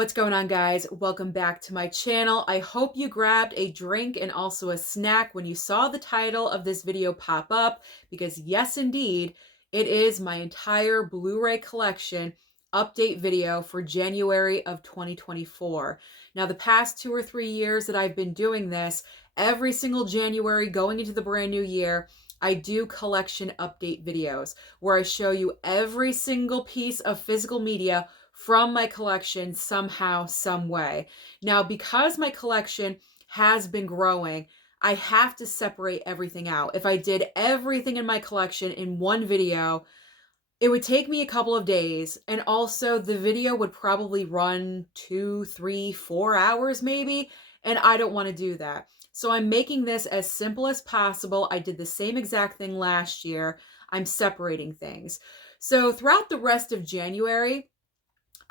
What's going on, guys? Welcome back to my channel. I hope you grabbed a drink and also a snack when you saw the title of this video pop up, because yes, indeed, it is my entire Blu-ray collection update video for January of 2024. Now, the past 2 or 3 years that I've been doing this, every single January going into the brand new year, I do collection update videos where I show you every single piece of physical media from my collection somehow, some way. Now, because my collection has been growing, I have to separate everything out. If I did everything in my collection in one video, it would take me a couple of days, and also the video would probably run 2, 3, 4 hours maybe, and I don't want to do that. So I'm making this as simple as possible. I did the same exact thing last year. I'm separating things. So throughout the rest of January,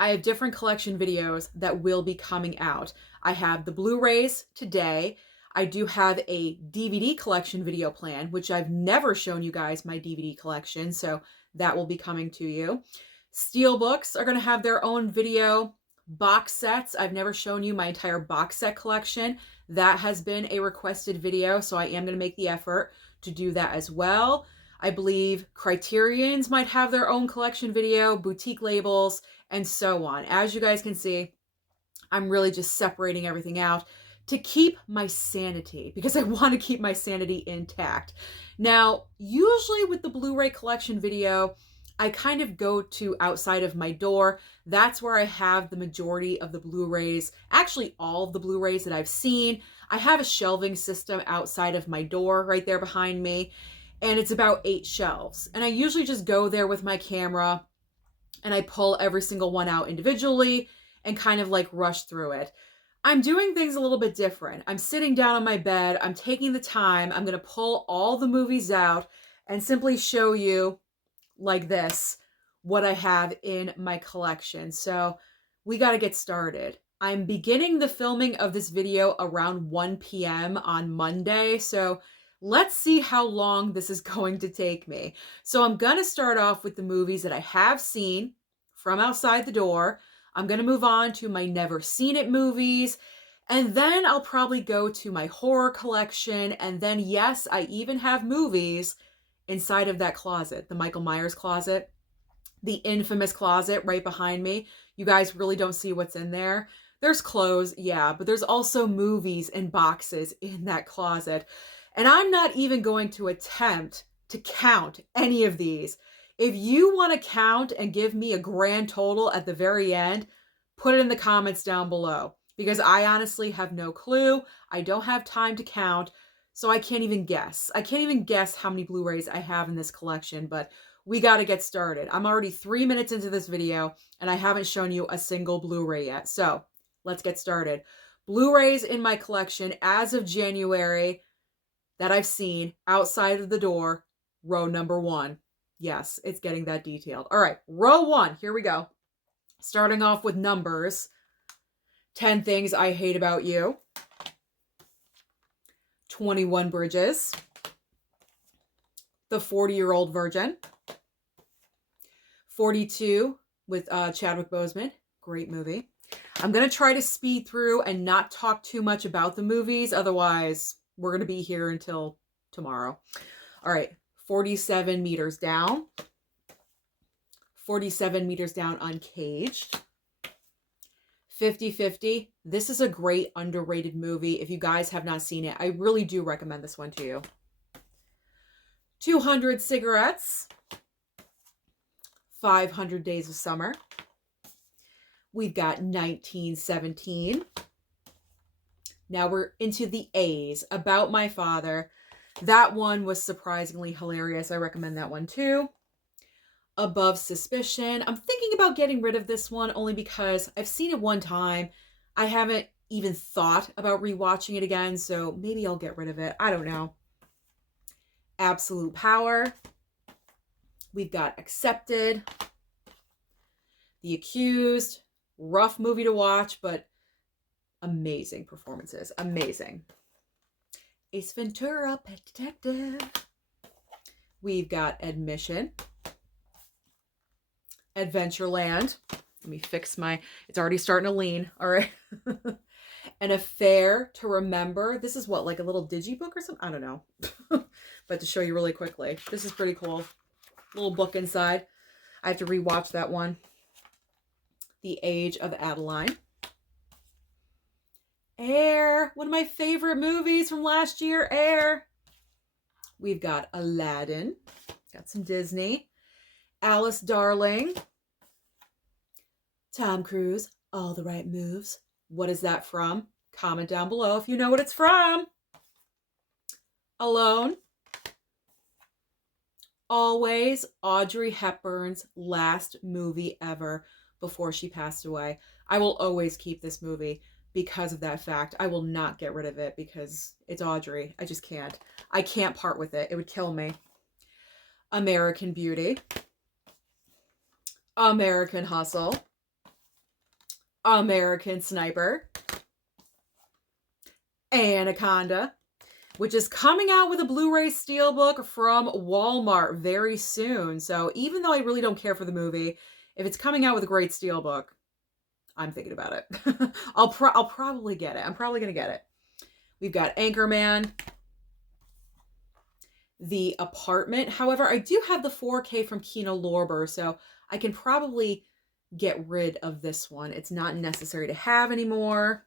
I have different collection videos that will be coming out. I have the Blu-rays today. I do have a DVD collection video plan, which I've never shown you guys my DVD collection, so that will be coming to you. Steelbooks are going to have their own video. Box sets, I've never shown you my entire box set collection. That has been a requested video, so I am going to make the effort to do that as well. I believe Criterions might have their own collection video, boutique labels, and so on. As you guys can see, I'm really just separating everything out to keep my sanity, because I want to keep my sanity intact. Now, usually with the Blu-ray collection video, I kind of go to outside of my door. That's where I have the majority of the Blu-rays, actually all of the Blu-rays that I've seen. I have a shelving system outside of my door right there behind me, and it's about 8 shelves. And I usually just go there with my camera and I pull every single one out individually and kind of like rush through it. I'm doing things a little bit different. I'm sitting down on my bed. I'm taking the time. I'm going to pull all the movies out and simply show you like this what I have in my collection. So we got to get started. I'm beginning the filming of this video around 1 p.m. on Monday. So let's see how long this is going to take me. So I'm going to start off with the movies that I have seen from outside the door. I'm going to move on to my never seen it movies. And then I'll probably go to my horror collection. And then, yes, I even have movies inside of that closet, the Michael Myers closet, the infamous closet right behind me. You guys really don't see what's in there. There's clothes, yeah, but there's also movies and boxes in that closet. And I'm not even going to attempt to count any of these. If you want to count and give me a grand total at the very end, put it in the comments down below, because I honestly have no clue. I don't have time to count, so I can't even guess. I can't even guess how many Blu-rays I have in this collection, but we got to get started. I'm already 3 minutes into this video, and I haven't shown you a single Blu-ray yet. So let's get started. Blu-rays in my collection as of January that I've seen outside of the door, row number 1. Yes, it's getting that detailed. All right, row 1, here we go. Starting off with numbers. 10 Things I Hate About You. 21 Bridges. The 40-Year-Old Virgin. 42 with Chadwick Boseman. Great movie. I'm going to try to speed through and not talk too much about the movies. Otherwise, we're going to be here until tomorrow. All right. 47 Meters Down. 47 Meters Down Uncaged. 50-50. This is a great underrated movie. If you guys have not seen it, I really do recommend this one to you. 200 Cigarettes. 500 Days of Summer. We've got 1917. Now we're into the A's. About My Father. That one was surprisingly hilarious. I recommend that one too. Above Suspicion. I'm thinking about getting rid of this one only because I've seen it one time. I haven't even thought about rewatching it again, so maybe I'll get rid of it. I don't know. Absolute Power. We've got Accepted. The Accused. Rough movie to watch, but amazing performances. Amazing. Ace Ventura, Pet Detective. We've got Admission. Adventureland. Let me fix it's already starting to lean. All right. An Affair to Remember. This is what, like a little digibook or something? I don't know. But to show you really quickly, this is pretty cool. Little book inside. I have to rewatch that one. The Age of Adeline. Air. One of my favorite movies from last year. Air. We've got Aladdin. Got some Disney. Alice Darling. Tom Cruise. All the Right Moves. What is that from? Comment down below if you know what it's from. Alone. Always Audrey Hepburn's last movie ever before she passed away. I will always keep this movie because of that fact. I will not get rid of it because it's Audrey. I just can't. I can't part with it. It would kill me. American Beauty. American Hustle. American Sniper. Anaconda, which is coming out with a Blu-ray Steelbook from Walmart very soon. So even though I really don't care for the movie, if it's coming out with a great Steelbook, I'm thinking about it. I'll probably get it. I'm probably going to get it. We've got Anchorman. The Apartment. However, I do have the 4K from Kino Lorber, so I can probably get rid of this one. It's not necessary to have anymore.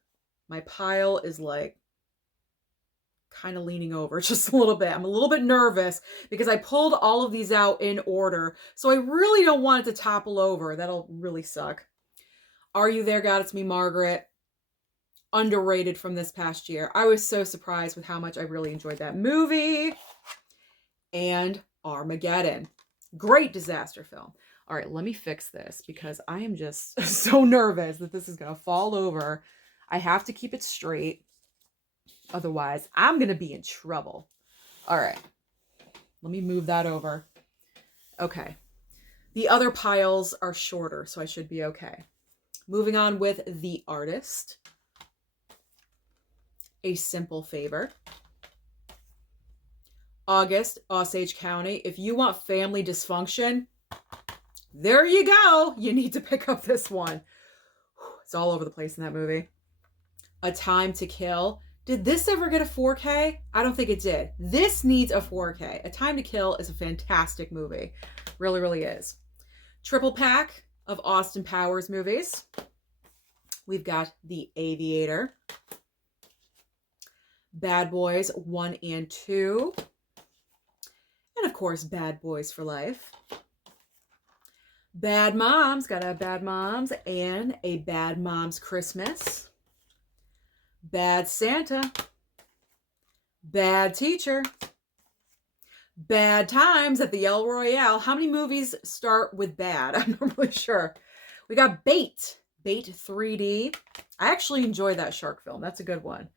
My pile is like kind of leaning over just a little bit. I'm a little bit nervous because I pulled all of these out in order. So I really don't want it to topple over. That'll really suck. Are You There, God? It's Me, Margaret. Underrated from this past year. I was so surprised with how much I really enjoyed that movie. And Armageddon. Great disaster film. All right, let me fix this because I am just so nervous that this is going to fall over. I have to keep it straight. Otherwise, I'm going to be in trouble. All right. Let me move that over. Okay. The other piles are shorter, so I should be okay. Moving on with The Artist. A Simple Favor. August, Osage County. If you want family dysfunction, there you go. You need to pick up this one. It's all over the place in that movie. A Time to Kill. Did this ever get a 4K? I don't think it did. This needs a 4K. A Time to Kill is a fantastic movie. Really, really is. Triple pack of Austin Powers movies. We've got The Aviator. Bad Boys 1 and 2. And of course, Bad Boys for Life. Bad Moms. Gotta have Bad Moms. And A Bad Mom's Christmas. Bad Santa. Bad Teacher. Bad Times at the El Royale. How many movies start with bad? I'm not really sure. We got Bait. Bait 3D. I actually enjoy that shark film. That's a good one.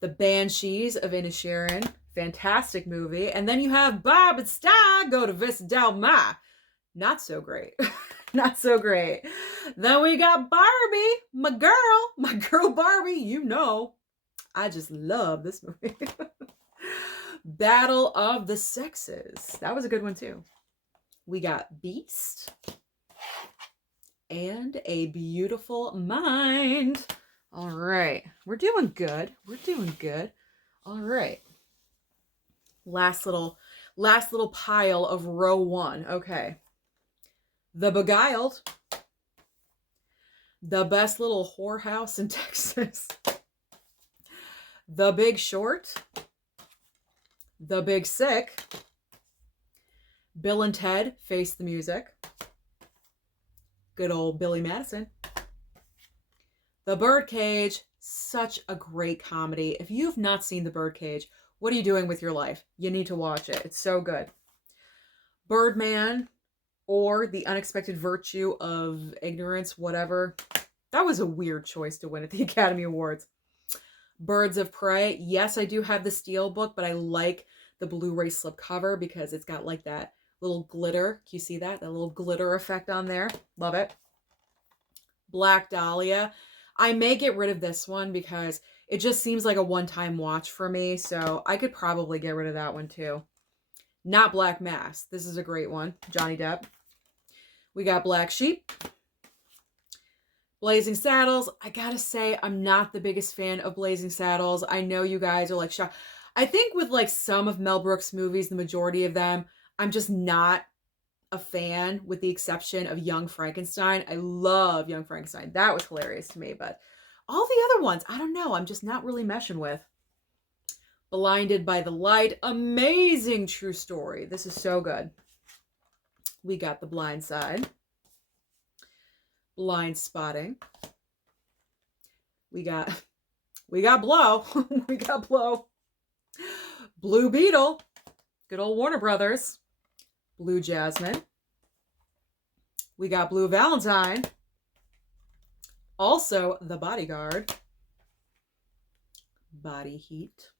The Banshees of Inisherin. Fantastic movie. And then you have Bob and Star Go to Vista Del Mar. Not so great. Not so great. Then we got Barbie, my girl Barbie. You know, I just love this movie. Battle of the Sexes. That was a good one too. We got Beast and A Beautiful Mind. All right. We're doing good. We're doing good. All right. Last little pile of row one. Okay. The Beguiled. The Best Little Whorehouse in Texas. The Big Short. The Big Sick. Bill and Ted Face the Music. Good old Billy Madison. The Birdcage. Such a great comedy. If you've not seen The Birdcage, what are you doing with your life? You need to watch it. It's so good. Birdman. Or The Unexpected Virtue of Ignorance, whatever. That was a weird choice to win at the Academy Awards. Birds of Prey. Yes, I do have the Steelbook, but I like the Blu-ray slipcover because it's got like that little glitter. Can you see that? That little glitter effect on there. Love it. Black Dahlia. I may get rid of this one because it just seems like a one-time watch for me. So I could probably get rid of that one too. Not Black Mass. This is a great one. Johnny Depp. We got Black Sheep. Blazing Saddles. I gotta say, I'm not the biggest fan of Blazing Saddles. I know you guys are like shocked. I think with like some of Mel Brooks' movies, the majority of them, I'm just not a fan, with the exception of Young Frankenstein. I love Young Frankenstein. That was hilarious to me, but all the other ones, I don't know. I'm just not really meshing with. Blinded by the Light. Amazing true story. This is so good. We got The Blind Side. Blind Spotting. We got Blow. We got Blow. Blue Beetle. Good old Warner Brothers. Blue Jasmine. We got Blue Valentine. Also, The Bodyguard. Body Heat.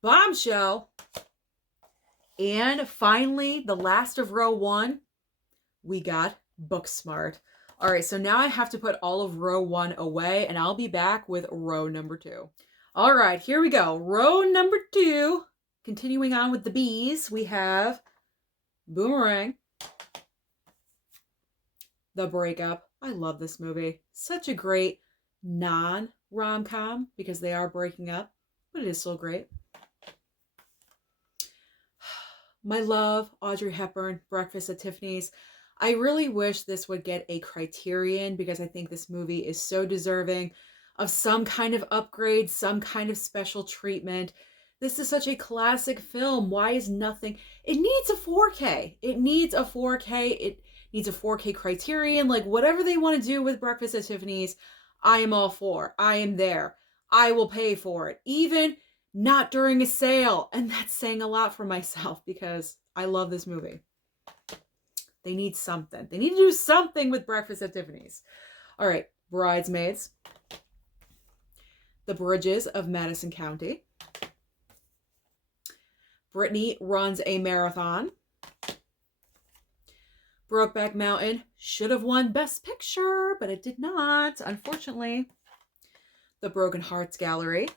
Bombshell. And finally, the last of row one, we got Booksmart. All right, so now I have to put all of row one away, and I'll be back with row number two. All right, here we go. Row number two. Continuing on with the B's, we have Boomerang. The Breakup. I love this movie. Such a great non-rom-com because they are breaking up, but it is still great. My Love, Audrey Hepburn, Breakfast at Tiffany's. I really wish this would get a Criterion because I think this movie is so deserving of some kind of upgrade, some kind of special treatment. This is such a classic film. Why is nothing? It needs a 4K. It needs a 4K. It needs a 4K Criterion. Like whatever they want to do with Breakfast at Tiffany's, I am all for. I am there. I will pay for it. Even not during a sale. And that's saying a lot for myself because I love this movie. They need something. They need to do something with Breakfast at Tiffany's. All right. Bridesmaids. The Bridges of Madison County. Brittany Runs a Marathon. Brokeback Mountain should have won Best Picture, but it did not, unfortunately. The Broken Hearts Gallery.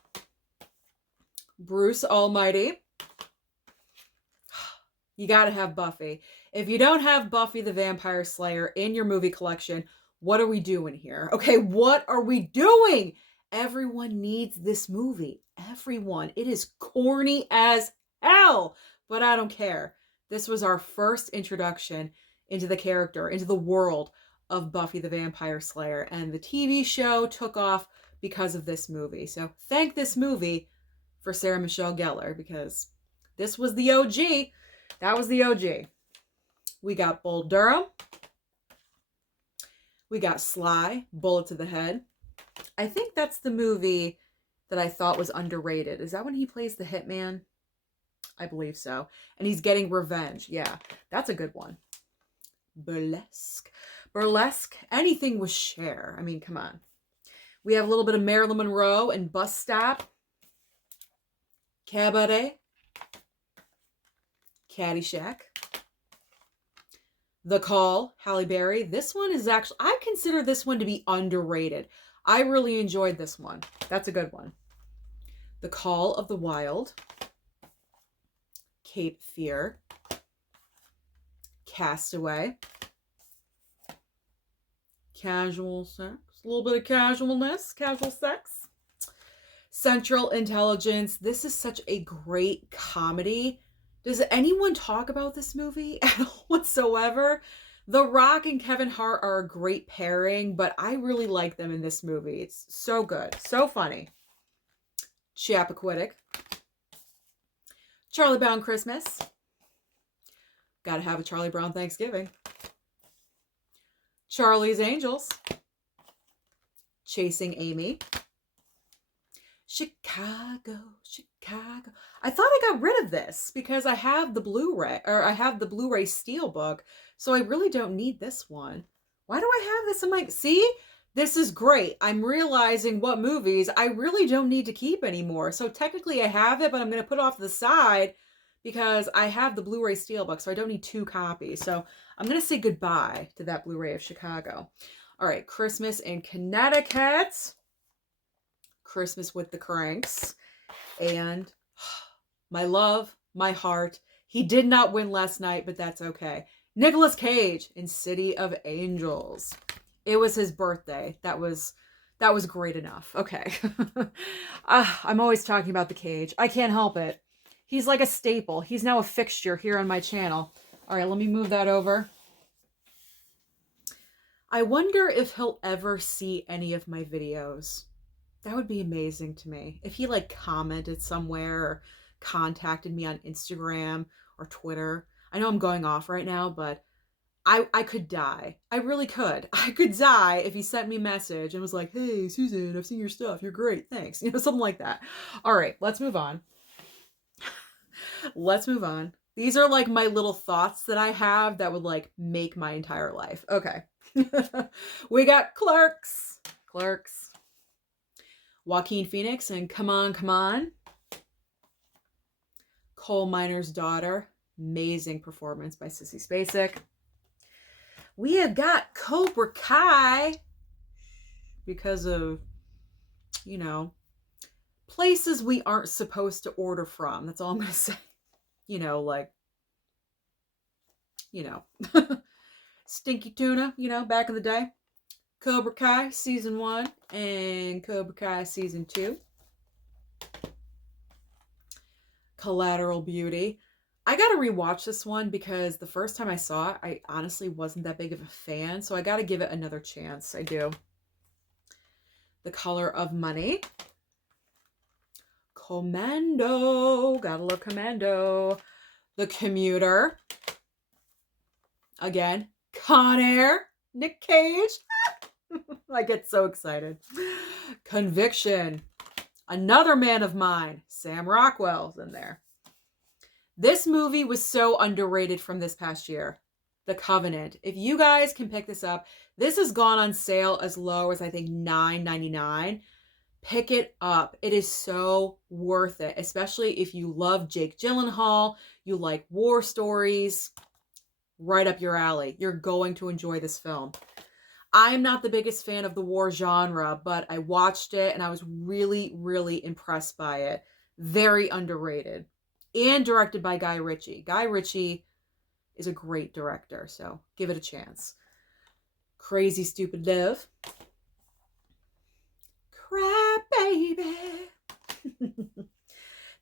Bruce Almighty. You gotta have Buffy. If you don't have Buffy the Vampire Slayer in your movie collection, what are we doing here? Okay, what are we doing? Everyone needs this movie. Everyone. It is corny as hell, but I don't care. This was our first introduction into the character, into the world of Buffy the Vampire Slayer, and the TV show took off because of this movie. So thank this movie for Sarah Michelle Gellar because this was the OG. That was the OG. We got Bull Durham. We got Sly, Bullet to the Head. I think that's the movie that I thought was underrated. Is that when he plays the hitman? I believe so. And he's getting revenge. Yeah, that's a good one. Burlesque. Burlesque. Anything with Cher. I mean, come on. We have a little bit of Marilyn Monroe and Bus Stop. Cabaret. Caddyshack. The Call, Halle Berry. This one is actually, I consider this one to be underrated. I really enjoyed this one. That's a good one. The Call of the Wild. Cape Fear. Castaway. Casual Sex. A little bit of casualness. Casual Sex. Central Intelligence. This is such a great comedy. Does anyone talk about this movie at all whatsoever? The Rock and Kevin Hart are a great pairing, but I really like them in this movie. It's so good. So funny. Chappaquiddick. Charlie Brown Christmas. Gotta have a Charlie Brown Thanksgiving. Charlie's Angels. Chasing Amy. Chicago, Chicago. I thought I got rid of this because I have the Blu-ray, or I have the Blu-ray Steelbook, so I really don't need this one. Why do I have this? I'm like, see? This is great. I'm realizing what movies I really don't need to keep anymore. So technically I have it, but I'm going to put it off to the side because I have the Blu-ray Steelbook, so I don't need 2 copies. So I'm going to say goodbye to that Blu-ray of Chicago. All right, Christmas in Connecticut. Christmas with the Cranks. And My Love, My Heart. He did not win last night, but that's okay. Nicolas Cage in City of Angels. It was his birthday. That was great enough. Okay. I'm always talking about the cage. I can't help it. He's like a staple. He's now a fixture here on my channel. All right, let me move that over. I wonder if he'll ever see any of my videos. That would be amazing to me. If he like commented somewhere or contacted me on Instagram or Twitter. I know I'm going off right now, but I could die. I really could. I could die if he sent me a message and was like, hey, Susan, I've seen your stuff. You're great. Thanks. You know, something like that. All right, let's move on. Let's move on. These are like my little thoughts that I have that would like make my entire life. Okay. We got Clerks. Clerks. Joaquin Phoenix and Come On, Come On. Coal Miner's Daughter. Amazing performance by Sissy Spacek. We have got Cobra Kai because of, you know, places we aren't supposed to order from. That's all I'm going to say. You know, like, you know, Stinky Tuna, you know, back in the day. Cobra Kai Season 1 and Cobra Kai Season 2. Collateral Beauty. I got to rewatch this one because the first time I saw it, I honestly wasn't that big of a fan. So I got to give it another chance. I do. The Color of Money. Commando. Gotta love Commando. The Commuter. Again, Con Air. Nick Cage. I get so excited. Conviction. Another Man of Mine. Sam Rockwell's in there. This movie was so underrated from this past year. The Covenant. If you guys can pick this up, this has gone on sale as low as I think $9.99. Pick it up. It is so worth it, especially if you love Jake Gyllenhaal, you like war stories. Right up your alley. You're going to enjoy this film. I am not the biggest fan of the war genre, but I watched it and I was really, really impressed by it. Very underrated. And directed by Guy Ritchie. Guy Ritchie is a great director, so give it a chance. Crazy Stupid Love. Cry Baby.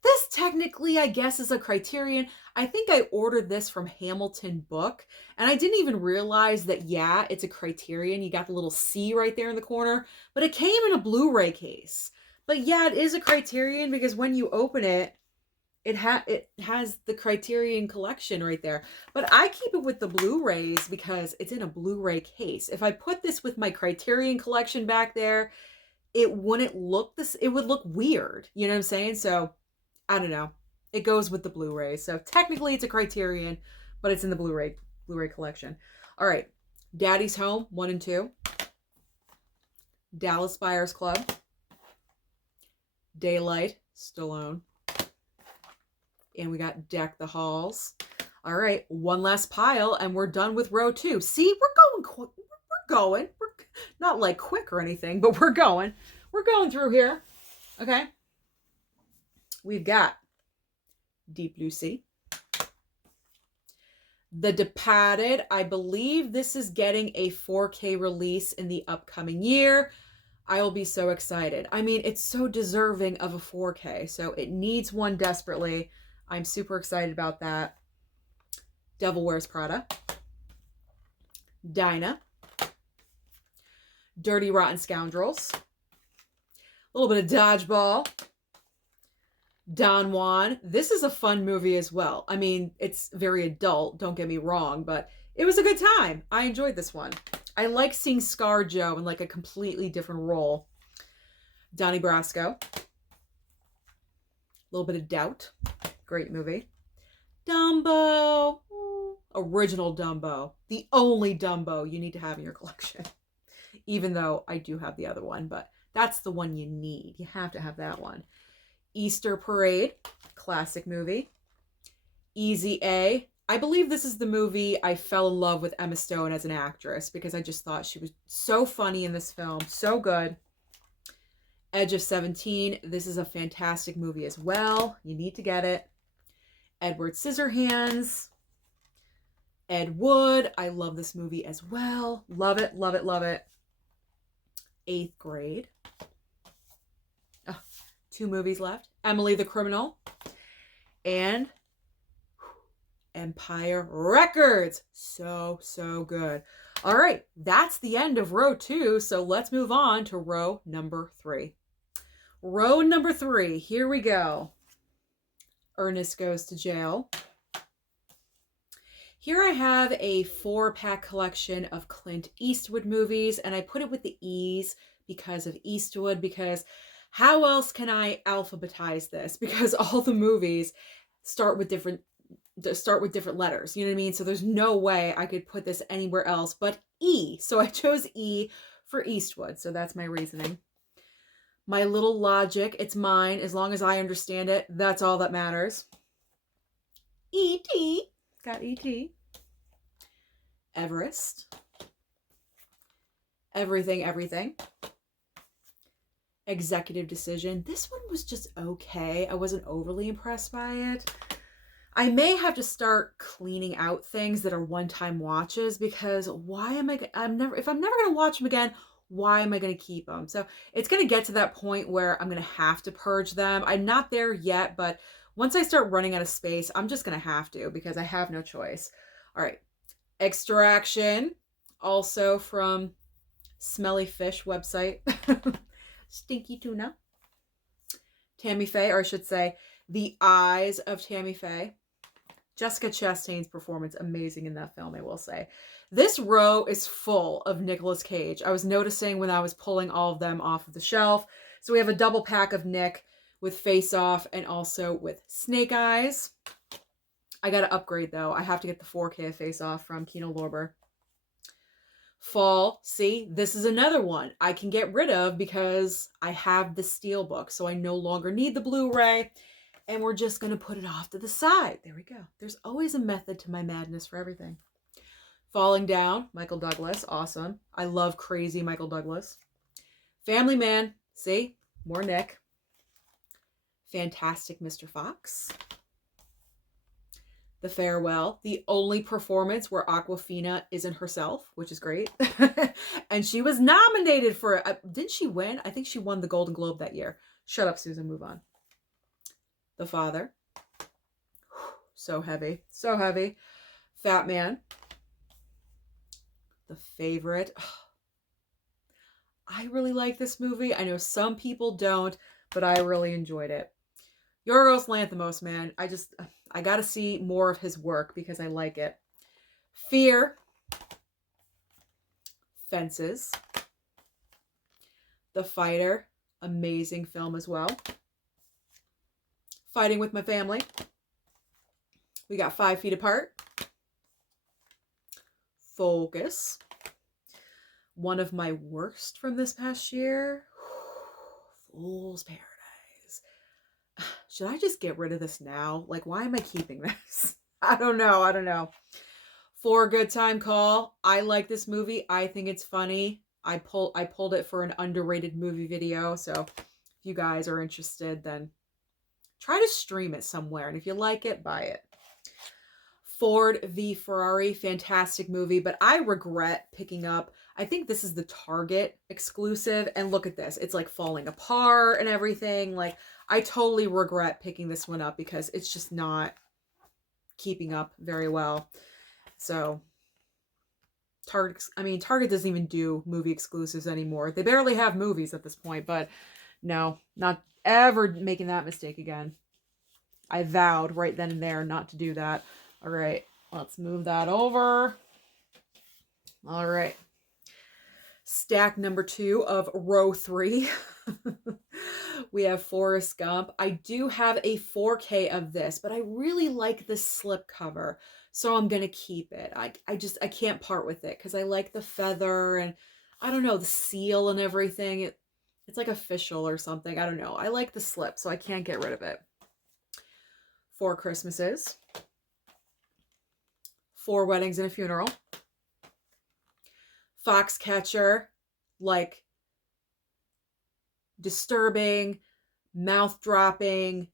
This technically, I guess, is a Criterion. I think I ordered this from Hamilton Book, and I didn't even realize that, yeah, it's a Criterion. You got the little C right there in the corner, but it came in a Blu-ray case. But yeah, it is a Criterion because when you open it, it has the Criterion collection right there. But I keep it with the Blu-rays because it's in a Blu-ray case. If I put this with my Criterion collection back there, it wouldn't look this. It would look weird. You know what I'm saying? So I don't know. It goes with the Blu-ray. So technically it's a Criterion, but it's in the Blu-ray collection. All right. Daddy's Home 1 and 2. Dallas Buyers Club. Daylight, Stallone. And we got Deck the Halls. All right, one last pile, and we're done with row 2. See, we're going. We're not like quick or anything, but we're going. We're going through here. Okay. We've got Deep Blue Sea. The Departed. I believe this is getting a 4K release in the upcoming year. I will be so excited. I mean, it's so deserving of a 4K, so it needs one desperately. I'm super excited about that. Devil Wears Prada. Dinah. Dirty Rotten Scoundrels. A little bit of Dodgeball. Don Juan. This is a fun movie as well. I mean, it's very adult, don't get me wrong, but it was a good time. I enjoyed this one. I like seeing ScarJo in like a completely different role. Donnie Brasco. A little bit of Doubt. Great movie. Dumbo. Original Dumbo. The only Dumbo you need to have in your collection. Even though I do have the other one, but that's the one you need. You have to have that one. Easter Parade. Classic movie. Easy A. I believe this is the movie I fell in love with Emma Stone as an actress because I just thought she was so funny in this film. So good. Edge of 17. This is a fantastic movie as well. You need to get it. Edward Scissorhands. Ed Wood. I love this movie as well. Love it, love it, love it. 8th grade. Oh, 2 movies left. Emily the Criminal and Empire Records. So, so good. All right, that's the end of row 2, so let's move on to row number 3. Row number 3, here we go. Ernest Goes to Jail. Here I have a 4-pack collection of Clint Eastwood movies, and I put it with the E's because of Eastwood, because how else can I alphabetize this? Because all the movies start with different letters, you know what I mean? So there's no way I could put this anywhere else but E. So I chose E for Eastwood. So that's my reasoning. My little logic, it's mine. As long as I understand it, that's all that matters. E.T. Got E.T. Everest. Everything, Everything. Executive Decision. This one was just okay. I wasn't overly impressed by it. I may have to start cleaning out things that are one-time watches, because why am I, if I'm never going to watch them again, why am I going to keep them? So it's going to get to that point where I'm going to have to purge them. I'm not there yet, but once I start running out of space, I'm just going to have to, because I have no choice. All right. Extraction, also from Smelly Fish website. Stinky Tuna. Tammy Faye, or I should say, The Eyes of Tammy Faye. Jessica Chastain's performance, amazing in that film, I will say. This row is full of Nicolas Cage. I was noticing when I was pulling all of them off of the shelf. So we have a double pack of Nick with Face Off and also with Snake Eyes. I got to upgrade, though. I have to get the 4K of Face Off from Kino Lorber. Fall, see, this is another one I can get rid of because I have the Steelbook, so I no longer need the Blu-ray. And we're just going to put it off to the side. There we go. There's always a method to my madness for everything. Falling Down, Michael Douglas. Awesome. I love crazy Michael Douglas. Family Man. See? More Nick. Fantastic Mr. Fox. The Farewell. The only performance where Awkwafina isn't herself, which is great. And she was nominated for it. Didn't she win? I think she won the Golden Globe that year. Shut up, Susan. Move on. The Father. So heavy. So heavy. Fat Man. The Favorite. I really like this movie. I know some people don't, but I really enjoyed it. Yorgos Lanthimos, man. I got to see more of his work because I like it. Fear. Fences. The Fighter. Amazing film as well. Fighting with My Family. We got 5 Feet Apart. Focus. One of my worst from this past year. Fool's Paradise. Should I just get rid of this now? Like, why am I keeping this? I don't know. For a Good Time Call. I like this movie. I think it's funny. I pulled it for an underrated movie video. So if you guys are interested, then try to stream it somewhere. And if you like it, buy it. Ford v Ferrari, fantastic movie, but I regret picking up, I think this is the Target exclusive, and look at this. It's like falling apart and everything. Like, I totally regret picking this one up because it's just not keeping up very well. So, Target doesn't even do movie exclusives anymore. They barely have movies at this point, but no, not ever making that mistake again. I vowed right then and there not to do that. All right, let's move that over. All right. Stack number 2 of row 3. We have Forrest Gump. I do have a 4K of this, but I really like the slip cover, so I'm going to keep it. I can't part with it because I like the feather and, I don't know, the seal and everything. It's like official or something. I don't know. I like the slip, so I can't get rid of it. 4 Christmases. 4 Weddings and a Funeral. Foxcatcher, like disturbing, mouth-dropping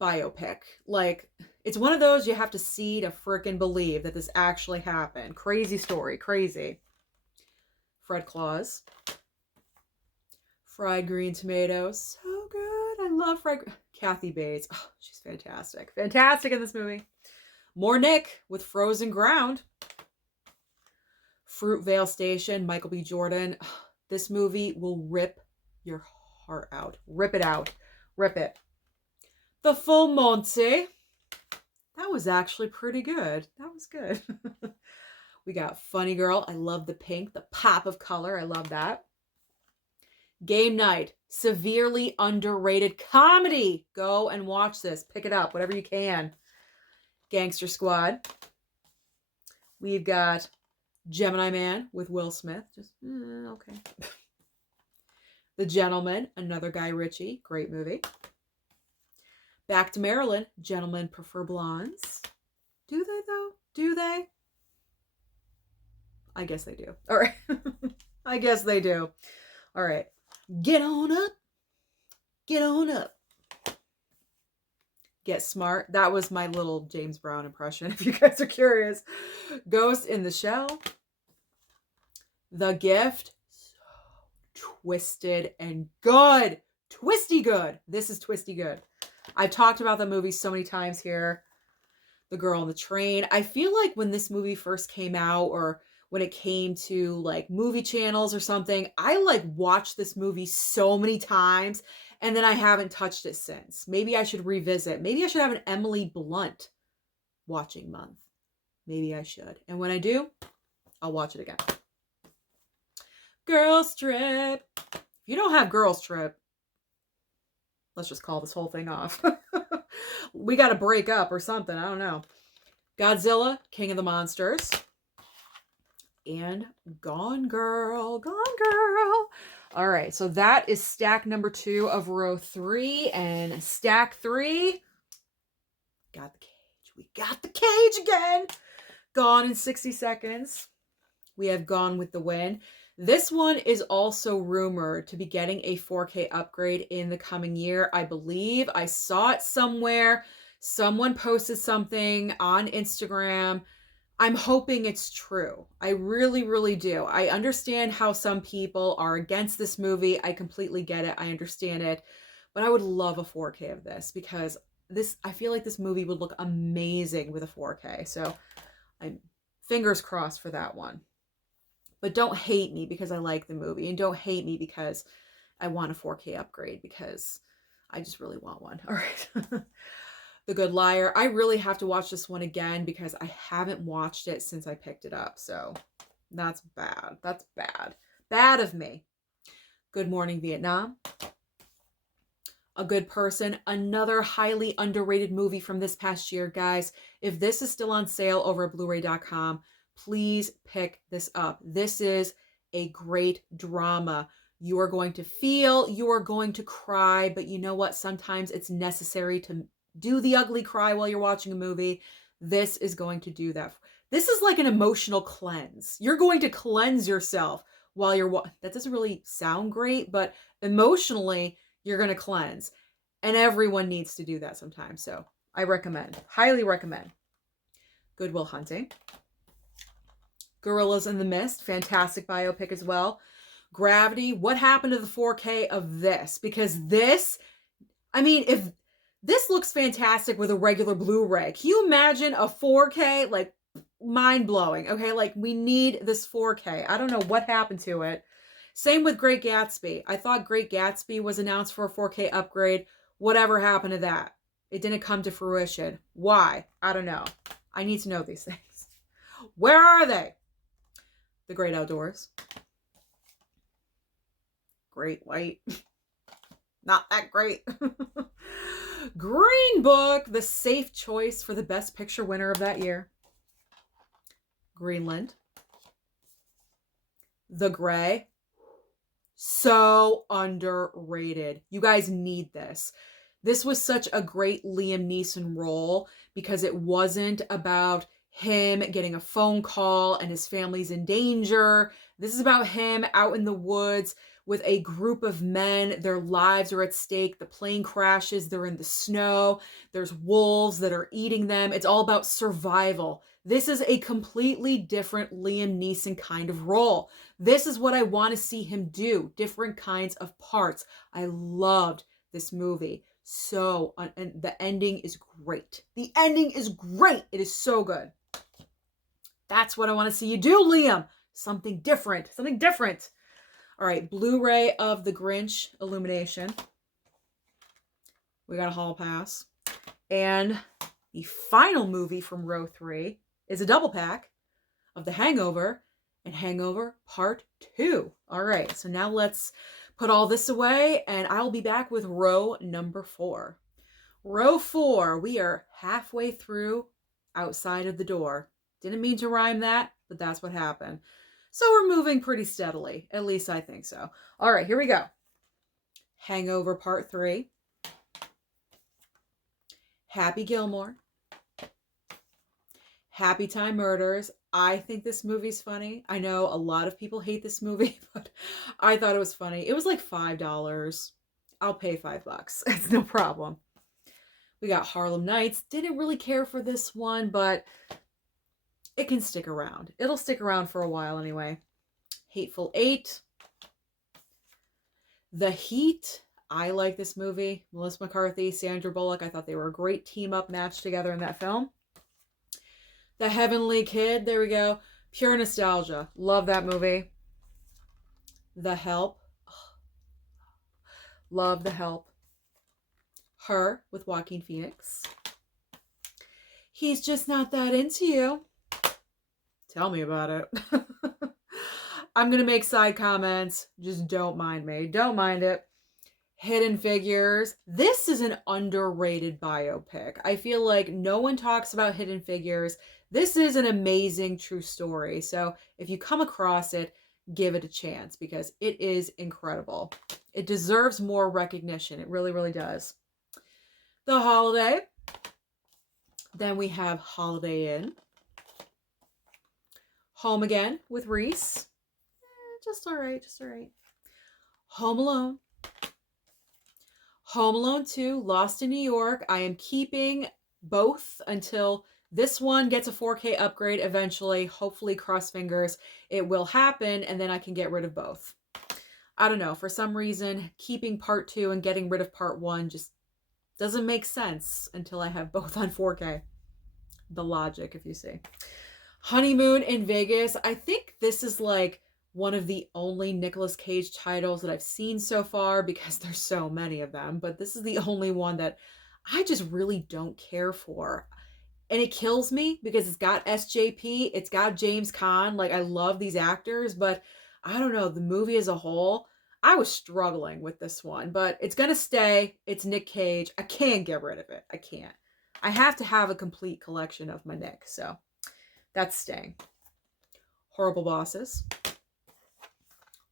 biopic. Like, it's one of those you have to see to frickin' believe that this actually happened. Crazy story, crazy. Fred Claus. Fried green tomatoes. So good. I love Kathy Bates. Oh, she's fantastic. Fantastic in this movie. More Nick with Frozen Ground. Fruitvale Station, Michael B. Jordan. This movie will rip your heart out. Rip it out. Rip it. The Full Monty. That was actually pretty good. That was good. We got Funny Girl. I love the pink, the pop of color. I love that. Game Night. Severely underrated comedy. Go and watch this. Pick it up, whatever you can. Gangster Squad. We've got Gemini Man with Will Smith. Just, okay. The Gentleman, another Guy Ritchie. Great movie. Back to Maryland. Gentlemen Prefer Blondes. Do they, though? Do they? I guess they do. All right. I guess they do. All right. Get on up. Get on up. Get Smart. That was my little James Brown impression, if you guys are curious. Ghost in the Shell. The Gift. So twisted and good. Twisty good. This is twisty good. I've talked about the movie so many times here. The Girl on the Train. I feel like when this movie first came out, or when it came to like movie channels or something, I like watched this movie so many times and then I haven't touched it since. Maybe I should revisit. Maybe I should have an Emily Blunt watching month. Maybe I should. And when I do, I'll watch it again. Girls Trip. If you don't have Girls Trip, let's just call this whole thing off. We got to break up or something. I don't know. Godzilla, King of the Monsters. And Gone Girl. Gone Girl. All right. So that is stack number 2 of row 3. And stack 3. Got the cage. We got the cage again. Gone in 60 Seconds. We have Gone with the Wind. This one is also rumored to be getting a 4K upgrade in the coming year. I believe I saw it somewhere. Someone posted something on Instagram. I'm hoping it's true. I really, really do. I understand how some people are against this movie. I completely get it. I understand it. But I would love a 4K of this because I feel like this movie would look amazing with a 4K. So I'm fingers crossed for that one. But don't hate me because I like the movie. And don't hate me because I want a 4K upgrade because I just really want one. All right. The Good Liar. I really have to watch this one again because I haven't watched it since I picked it up. So that's bad. That's bad. Bad of me. Good Morning Vietnam. A Good Person. Another highly underrated movie from this past year, guys. If this is still on sale over at blu-ray.com, please pick this up. This is a great drama. You are going to feel, you are going to cry, but you know what? Sometimes it's necessary to do the ugly cry while you're watching a movie. This is going to do that. This is like an emotional cleanse. You're going to cleanse yourself while you're that doesn't really sound great, but emotionally, you're going to cleanse. And everyone needs to do that sometimes. So I recommend, highly recommend. Good Will Hunting. Gorillas in the Mist, fantastic biopic as well. Gravity, what happened to the 4K of this? Because this, I mean, if this looks fantastic with a regular Blu-ray, can you imagine a 4K? Like, mind-blowing, okay? Like, we need this 4K. I don't know what happened to it. Same with Great Gatsby. I thought Great Gatsby was announced for a 4K upgrade. Whatever happened to that? It didn't come to fruition. Why? I don't know. I need to know these things. Where are they? The Great Outdoors. Great White. Not that great. Green Book, the safe choice for the Best Picture winner of that year. Greenland. The Gray. So underrated. You guys need this. This was such a great Liam Neeson role because it wasn't about him getting a phone call and his family's in danger. This is about him out in the woods with a group of men. Their lives are at stake. The plane crashes. They're in the snow. There's wolves that are eating them. It's all about survival. This is a completely different Liam Neeson kind of role. This is what I want to see him do, different kinds of parts. I loved this movie. So, and the ending is great. The ending is great. It is so good. That's what I want to see you do, Liam. Something different. Something different. All right, Blu-ray of The Grinch Illumination. We got a hall pass. And the final movie from row 3 is a double pack of The Hangover and Hangover Part 2. All right, so now let's put all this away, and I'll be back with row number 4. Row 4, we are halfway through Outside of the Door. Didn't mean to rhyme that, but that's what happened. So we're moving pretty steadily. At least I think so. All right, here we go. Hangover Part 3. Happy Gilmore. Happy Time Murders. I think this movie's funny. I know a lot of people hate this movie, but I thought it was funny. It was like $5. I'll pay $5. It's no problem. We got Harlem Nights. Didn't really care for this one, but it can stick around. It'll stick around for a while anyway. Hateful Eight. The Heat. I like this movie. Melissa McCarthy, Sandra Bullock. I thought they were a great team-up match together in that film. The Heavenly Kid. There we go. Pure nostalgia. Love that movie. The Help. Love The Help. Her with Joaquin Phoenix. He's Just Not That Into You. Tell me about it. I'm going to make side comments. Just don't mind me. Don't mind it. Hidden Figures. This is an underrated biopic. I feel like no one talks about Hidden Figures. This is an amazing true story. So if you come across it, give it a chance because it is incredible. It deserves more recognition. It really, really does. The Holiday. Then we have Holiday Inn. Home Again with Reese. Just all right, just all right. Home Alone. Home Alone 2, Lost in New York. I am keeping both until this one gets a 4K upgrade eventually. Hopefully, cross fingers, it will happen, and then I can get rid of both. I don't know. For some reason, keeping Part 2 and getting rid of Part 1 just doesn't make sense until I have both on 4K. The logic, if you see. Honeymoon in Vegas. I think this is like one of the only Nicolas Cage titles that I've seen so far because there's so many of them, but this is the only one that I just really don't care for. And it kills me because it's got SJP, it's got James Caan. Like, I love these actors, but I don't know, the movie as a whole, I was struggling with this one, but it's gonna stay. It's Nick Cage. I can't get rid of it. I can't. I have to have a complete collection of my Nick, so that's staying. Horrible Bosses.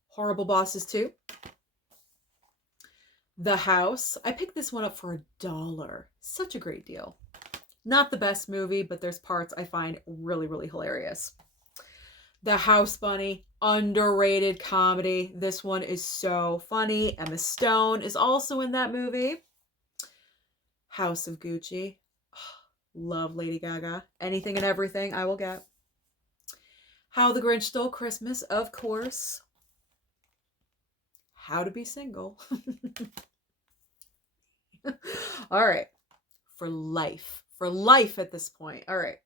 Horrible Bosses 2. The House. I picked this one up for $1. Such a great deal. Not the best movie, but there's parts I find really, really hilarious. The House Bunny. Underrated comedy. This one is so funny. Emma Stone is also in that movie. House of Gucci. Love Lady Gaga. Anything and everything I will get. How the Grinch Stole Christmas, of course. How to Be Single. All right. For life. For life at this point. All right.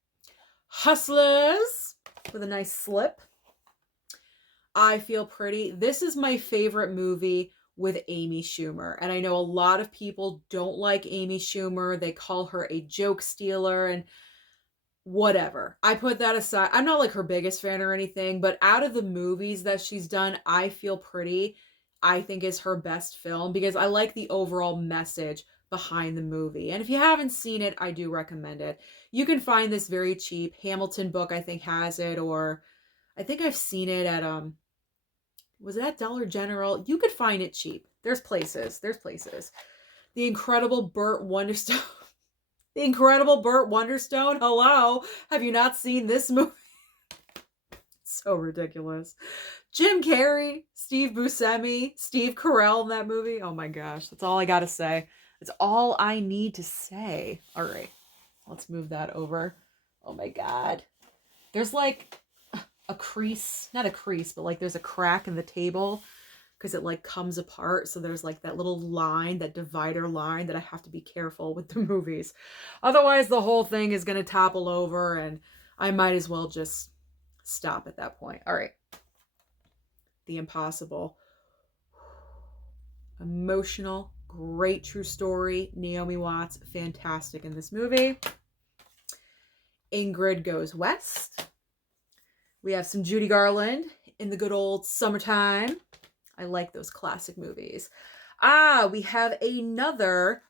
Hustlers with a nice slip. I Feel Pretty. This is my favorite movie with Amy Schumer. And I know a lot of people don't like Amy Schumer. They call her a joke stealer and whatever. I put that aside. I'm not like her biggest fan or anything, but out of the movies that she's done, I Feel Pretty, I think is her best film because I like the overall message behind the movie. And if you haven't seen it, I do recommend it. You can find this very cheap. Hamilton Book, I think, has it, or I think I've seen it at, was it at Dollar General? You could find it cheap. There's places. There's places. The Incredible Burt Wonderstone. The Incredible Burt Wonderstone. Hello. Have you not seen this movie? So ridiculous. Jim Carrey, Steve Buscemi, Steve Carell in that movie. Oh my gosh. That's all I got to say. That's all I need to say. All right. Let's move that over. Oh my God. There's like a crease, not a crease, but like there's a crack in the table because it like comes apart. So there's like that little line, that divider line that I have to be careful with the movies. Otherwise, the whole thing is going to topple over and I might as well just stop at that point. All right. The Impossible. Emotional, great true story. Naomi Watts, fantastic in this movie. Ingrid Goes West. We have some Judy Garland in the good old summertime. I like those classic movies. We have another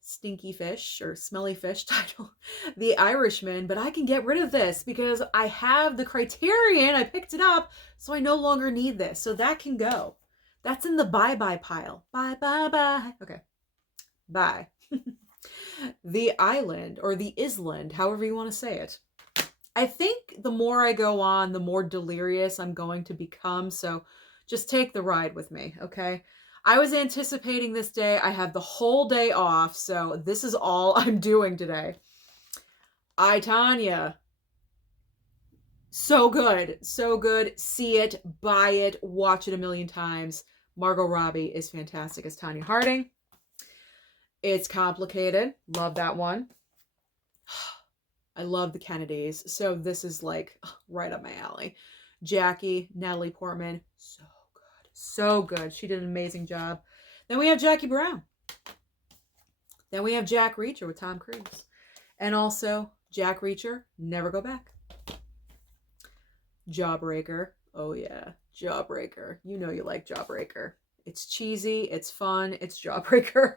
stinky fish or smelly fish title, The Irishman, but I can get rid of this because I have the Criterion. I picked it up, so I no longer need this. So that can go. That's in the bye-bye pile. Bye, bye, bye. Okay. Bye. The Island, or The Island, however you want to say it. I think the more I go on, the more delirious I'm going to become, so just take the ride with me, okay? I was anticipating this day. I have the whole day off, so this is all I'm doing today. I, Tanya. So good. So good. See it, buy it, watch it a million times. Margot Robbie is fantastic as Tanya Harding. It's Complicated. Love that one. I love the Kennedys. So this is like right up my alley. Jackie, Natalie Portman. So good. So good. She did an amazing job. Then we have Jackie Brown. Then we have Jack Reacher with Tom Cruise. And also Jack Reacher, Never Go Back. Jawbreaker. Oh yeah. Jawbreaker. You know you like Jawbreaker. It's cheesy, it's fun, it's Jawbreaker.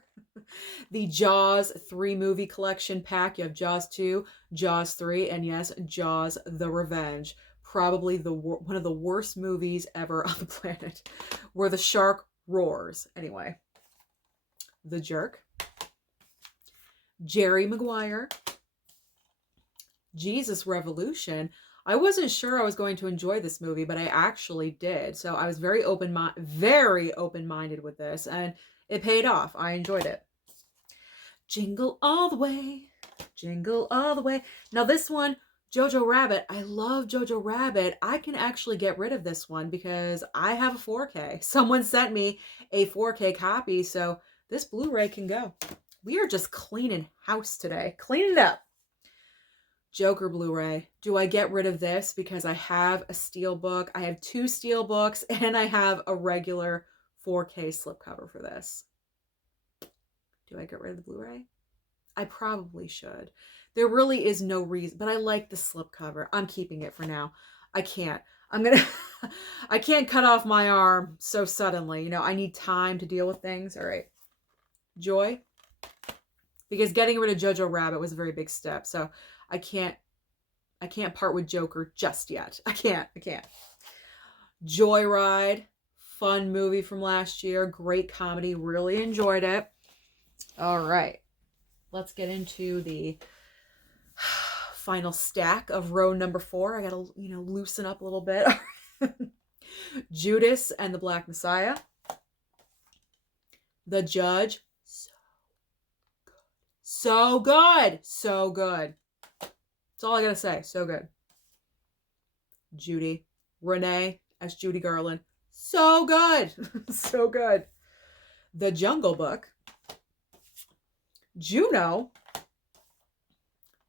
The Jaws 3 movie collection pack. You have Jaws 2, Jaws 3, and yes, Jaws the Revenge. Probably one of the worst movies ever on the planet, where the shark roars. Anyway, The Jerk. Jerry Maguire. Jesus Revolution. I wasn't sure I was going to enjoy this movie, but I actually did. So I was very open-minded with this, and it paid off. I enjoyed it. Jingle All the Way. Jingle All the Way. Now this one, Jojo Rabbit. I love Jojo Rabbit. I can actually get rid of this one because I have a 4K. Someone sent me a 4K copy, so this Blu-ray can go. We are just cleaning house today. Clean it up. Joker Blu-ray. Do I get rid of this because I have a steelbook? I have 2 steelbooks and I have a regular 4K slipcover for this. Do I get rid of the Blu-ray? I probably should. There really is no reason, but I like the slipcover. I'm keeping it for now. I can't. I can't cut off my arm so suddenly. You know, I need time to deal with things. All right. Joy. Because getting rid of Jojo Rabbit was a very big step. So I can't part with Joker just yet. I can't. Joyride, fun movie from last year. Great comedy. Really enjoyed it. All right. Let's get into the final stack of row number 4. I got to, loosen up a little bit. Judas and the Black Messiah. The Judge. So good. So good. That's all I gotta say. So good. Judy. Renee as Judy Garland. So good. So good. The Jungle Book. Juno.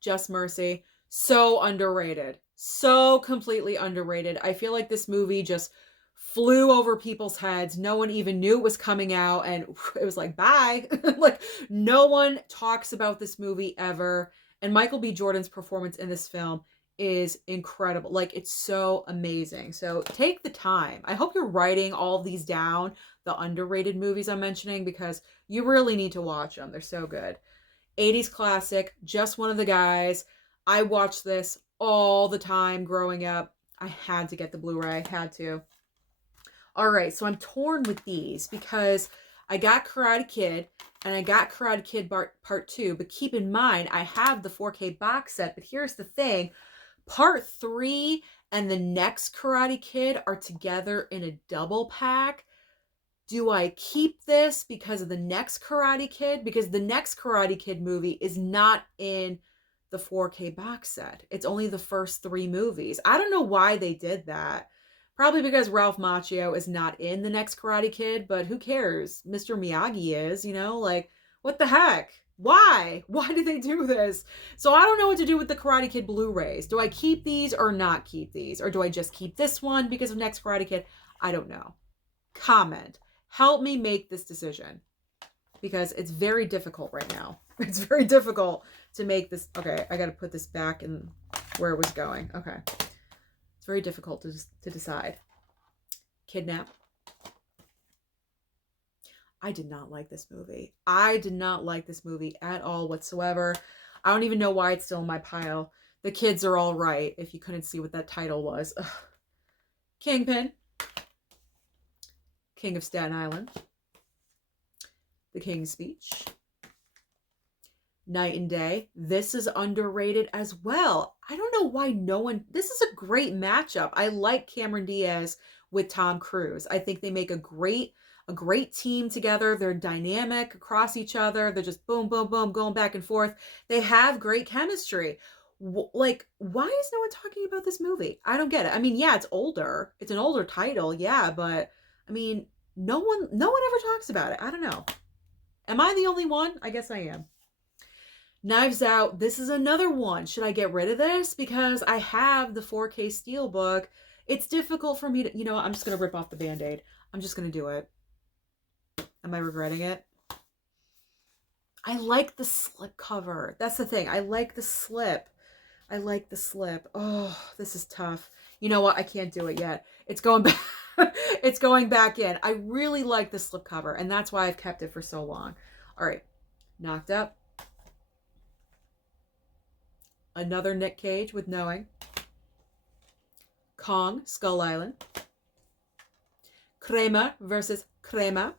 Just Mercy. So underrated. So completely underrated. I feel like this movie just flew over people's heads. No one even knew it was coming out, and it was like, bye. Like, no one talks about this movie ever. And Michael B. Jordan's performance in this film is incredible. Like, it's so amazing. So take the time. I hope you're writing all these down, the underrated movies I'm mentioning, because you really need to watch them. They're so good. 80s classic, Just One of the Guys. I watched this all the time growing up. I had to get the Blu-ray. Had to. All right, so I'm torn with these because I got Karate Kid and I got Karate Kid Part 2, but keep in mind, I have the 4K box set, but here's the thing. Part 3 and the next Karate Kid are together in a double pack. Do I keep this because of the next Karate Kid? Because the next Karate Kid movie is not in the the 4K box set. It's only the first 3 movies. I don't know why they did that. Probably because Ralph Macchio is not in the next Karate Kid, but who cares? Mr. Miyagi is, you know, like, what the heck? Why? Why did they do this? So I don't know what to do with the Karate Kid Blu-rays. Do I keep these or not keep these? Or do I just keep this one because of next Karate Kid? I don't know. Comment. Help me make this decision, because it's very difficult right now. It's very difficult to make this. Okay, I got to put this back in where it was going. Okay. It's very difficult to decide. Kidnap. I did not like this movie. I did not like this movie at all whatsoever. I don't even know why it's still in my pile. The Kids Are All Right, if you couldn't see what that title was. Ugh. Kingpin. King of Staten Island. The King's Speech. Night and Day. This is underrated as well. I don't know why no one... This is a great matchup. I like Cameron Diaz with Tom Cruise. I think they make a great team together. They're dynamic across each other. They're just boom, boom, boom, going back and forth. They have great chemistry. Like, why is no one talking about this movie? I don't get it. I mean, yeah, it's older. It's an older title, yeah, but I mean, no one ever talks about it. I don't know. Am I the only one? I guess I am. Knives Out. This is another one. Should I get rid of this? Because I have the 4K Steelbook. It's difficult for me to, you know, I'm just going to rip off the Band-Aid. I'm just going to do it. Am I regretting it? I like the slip cover. That's the thing. I like the slip. I like the slip. Oh, this is tough. You know what? I can't do it yet. It's going back. It's going back in. I really like the slip cover, and that's why I've kept it for so long. All right. Knocked Up. Another Nick Cage with Knowing. Kong, Skull Island. Crema versus Crema.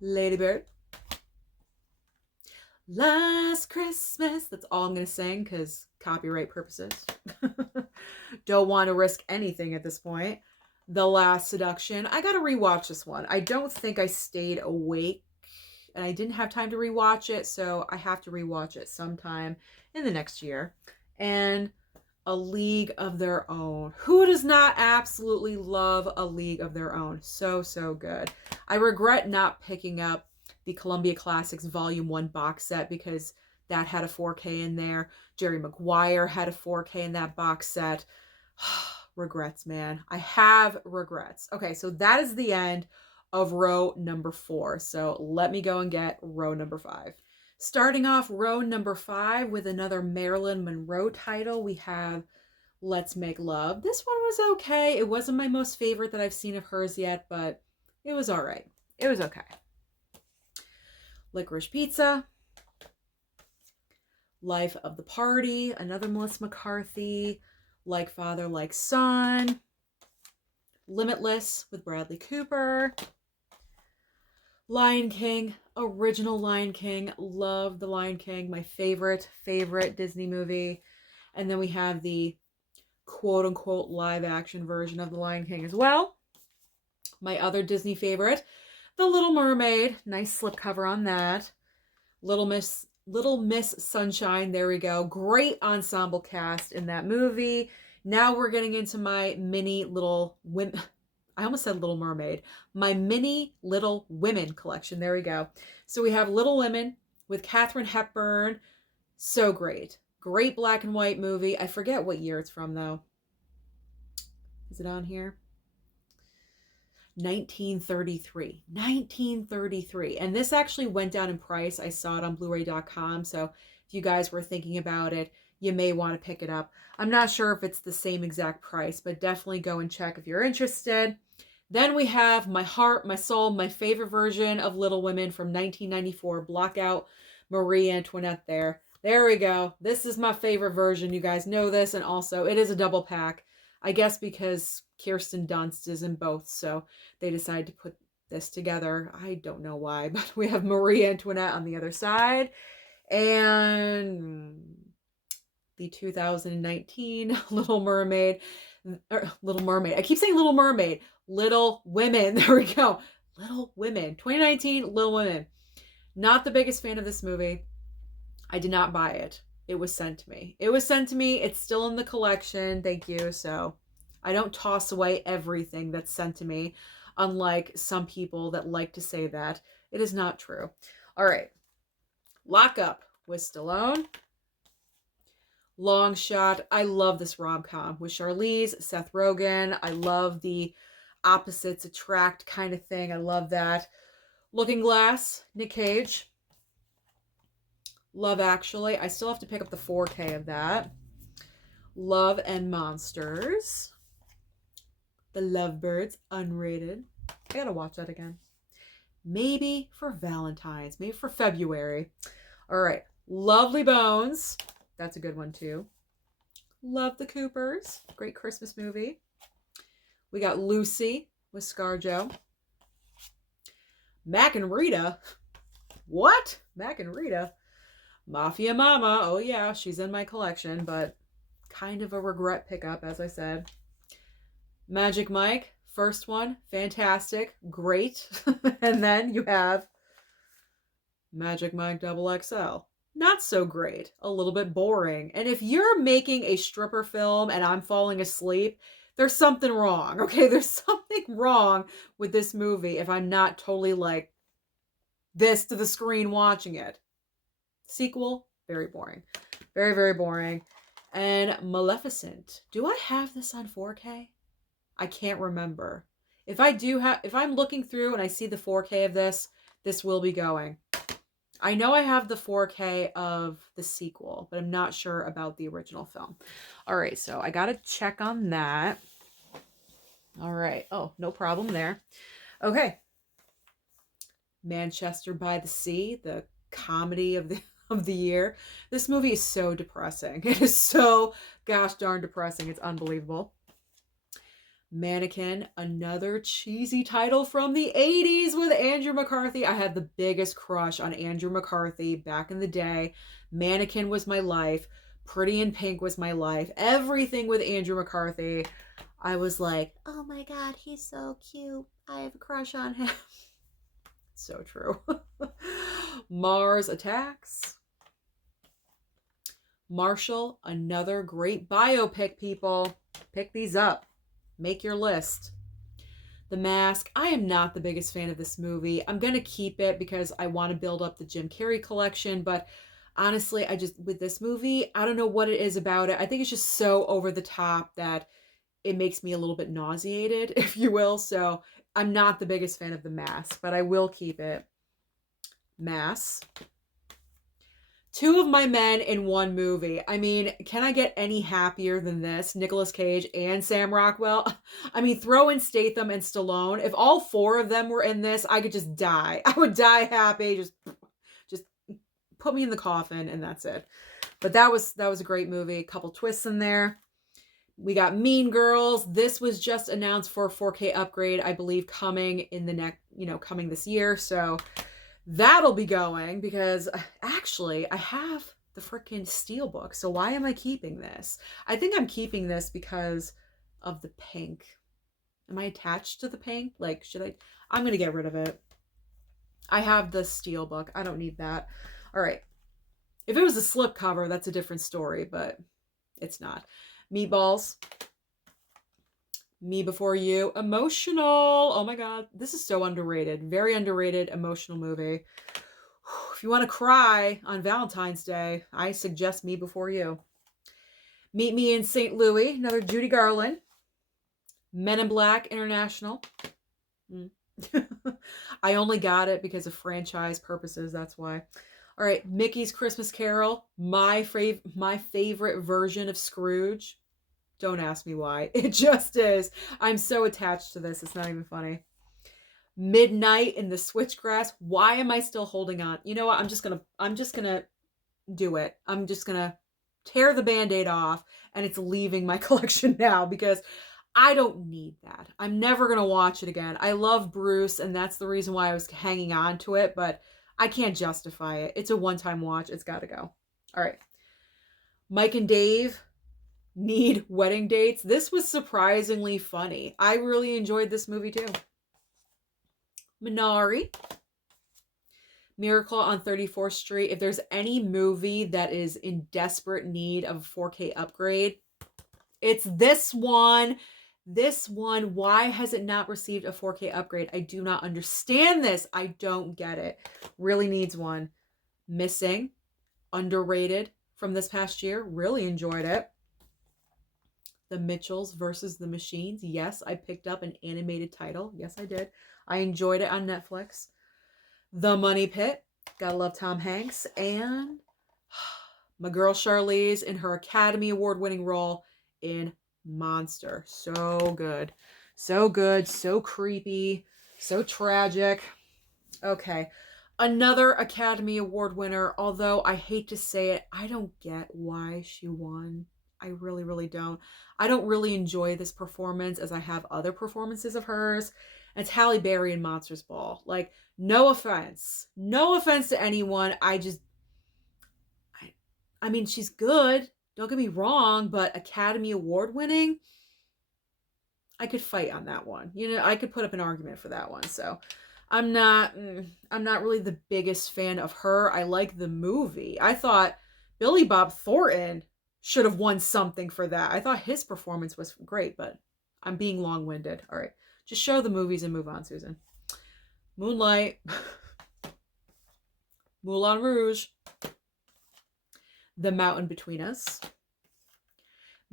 Lady Bird. Last Christmas. That's all I'm going to sing because copyright purposes. Don't want to risk anything at this point. The Last Seduction. I got to rewatch this one. I don't think I stayed awake and I didn't have time to rewatch it, so I have to rewatch it sometime in the next year. And A League of Their Own. Who does not absolutely love A League of Their Own? So, so good. I regret not picking up the Columbia Classics Volume 1 box set because that had a 4K in there. Jerry Maguire had a 4K in that box set. Regrets, man. I have regrets. Okay, so that is the end of row number 4. So let me go and get row number 5. Starting off row number 5 with another Marilyn Monroe title, we have Let's Make Love. This one was okay. It wasn't my most favorite that I've seen of hers yet, but it was all right. It was okay. Licorice Pizza. Life of the Party, another Melissa McCarthy. Like Father, Like Son. Limitless with Bradley Cooper. Lion King, original Lion King. Love the Lion King, my favorite Disney movie. And then we have the quote-unquote live-action version of the Lion King as well. My other Disney favorite, The Little Mermaid. Nice slipcover on that. Little Miss Sunshine. There we go. Great ensemble cast in that movie. Now we're getting into my mini Little Women. I almost said Little Mermaid. My mini Little Women collection. There we go. So we have Little Women with Katharine Hepburn. So great. Great black and white movie. I forget what year it's from, though. Is it on here? 1933. 1933. And this actually went down in price. I saw it on blu-ray.com. So if you guys were thinking about it, you may want to pick it up. I'm not sure if it's the same exact price, but definitely go and check if you're interested. Then we have my heart, my soul, my favorite version of Little Women from 1994. Block out Marie Antoinette there. There we go. This is my favorite version. You guys know this. And also, it is a double pack. I guess because Kirsten Dunst is in both, so they decided to put this together. I don't know why, but we have Marie Antoinette on the other side. And the 2019 Little Mermaid. Little Mermaid. I keep saying Little Mermaid. Little Women. There we go. Little Women. 2019 Little Women. Not the biggest fan of this movie. I did not buy it. It was sent to me. It was sent to me. It's still in the collection. Thank you. So I don't toss away everything that's sent to me, unlike some people that like to say that. It is not true. All right. Lock Up with Stallone. Long Shot. I love this rom-com with Charlize, Seth Rogen. I love the opposites attract kind of thing. I love that. Looking Glass, Nick Cage. Love Actually. I still have to pick up the 4K of that. Love and Monsters. The Lovebirds, unrated. I gotta watch that again. Maybe for Valentine's. Maybe for February. All right. Lovely Bones. That's a good one too. Love the Coopers. Great Christmas movie. We got Lucy with ScarJo. Mac and Rita. What? Mac and Rita? Mafia Mama. Oh yeah, she's in my collection, but kind of a regret pickup, as I said. Magic Mike. First one. Fantastic. Great. And then you have Magic Mike XXL. Not so great. A little bit boring. And if you're making a stripper film and I'm falling asleep, there's something wrong. Okay, there's something wrong with this movie if I'm not totally like this to the screen watching it. Sequel, very boring. Very, very boring. And Maleficent. Do I have this on 4K? I can't remember. If I do have, if I'm looking through and I see the 4K of this, this will be going. I know I have the 4K of the sequel, but I'm not sure about the original film. All right, so I got to check on that. All right. Oh, no problem there. Okay. Manchester by the Sea, the comedy of the year. This movie is so depressing. It is so gosh darn depressing. It's unbelievable. Mannequin, another cheesy title from the 80s with Andrew McCarthy. I had the biggest crush on Andrew McCarthy back in the day. Mannequin was my life. Pretty in Pink was my life. Everything with Andrew McCarthy. I was like, oh my God, he's so cute. I have a crush on him. So true. Mars Attacks. Marshall, another great biopic, people. Pick these up. Make your list. The Mask. I am not the biggest fan of this movie. I'm going to keep it because I want to build up the Jim Carrey collection. But honestly, with this movie, I don't know what it is about it. I think it's just so over the top that it makes me a little bit nauseated, if you will. So I'm not the biggest fan of The Mask, but I will keep it. Mass. Two of my men in one movie. I mean, can I get any happier than this? Nicolas Cage and Sam Rockwell. I mean, throw in Statham and Stallone. If all four of them were in this, I could just die. I would die happy. Just put me in the coffin and that's it. But that was a great movie. A couple twists in there. We got Mean Girls. This was just announced for a 4K upgrade, I believe, coming in the next, coming this year. So that'll be going because actually I have the freaking Steelbook. So why am I keeping this? I think I'm keeping this because of the pink. Am I attached to the pink? Like, I'm going to get rid of it. I have the Steelbook. I don't need that. All right. If it was a slipcover, that's a different story, but it's not. Meatballs. Me Before You. Emotional. Oh my God. This is so underrated. Very underrated emotional movie. If you want to cry on Valentine's Day, I suggest Me Before You. Meet Me in St. Louis. Another Judy Garland. Men in Black International. I only got it because of franchise purposes. That's why. All right. Mickey's Christmas Carol. My favorite version of Scrooge. Don't ask me why. It just is. I'm so attached to this. It's not even funny. Midnight in the Switchgrass. Why am I still holding on? You know what? I'm just gonna do it. I'm just gonna tear the Band-Aid off and it's leaving my collection now because I don't need that. I'm never gonna watch it again. I love Bruce and that's the reason why I was hanging on to it, but I can't justify it. It's a one-time watch. It's gotta go. All right. Mike and Dave Need Wedding Dates. This was surprisingly funny. I really enjoyed this movie too. Minari. Miracle on 34th Street. If there's any movie that is in desperate need of a 4K upgrade, it's this one. This one. Why has it not received a 4K upgrade? I do not understand this. I don't get it. Really needs one. Missing. Underrated from this past year. Really enjoyed it. The Mitchells versus the Machines. Yes, I picked up an animated title. Yes, I did. I enjoyed it on Netflix. The Money Pit. Gotta love Tom Hanks. And my girl Charlize in her Academy Award-winning role in Monster. So good. So good. So creepy. So tragic. Okay. Another Academy Award winner, although I hate to say it, I don't get why she won. I really, really don't. I don't really enjoy this performance as I have other performances of hers. And it's Halle Berry in Monsters Ball. Like, no offense. No offense to anyone. I mean, she's good. Don't get me wrong, but Academy Award winning, I could fight on that one. You know, I could put up an argument for that one. So I'm not really the biggest fan of her. I like the movie. I thought Billy Bob Thornton should have won something for that. I thought his performance was great, but I'm being long-winded. All right. Just show the movies and move on, Susan. Moonlight. Moulin Rouge. The Mountain Between Us.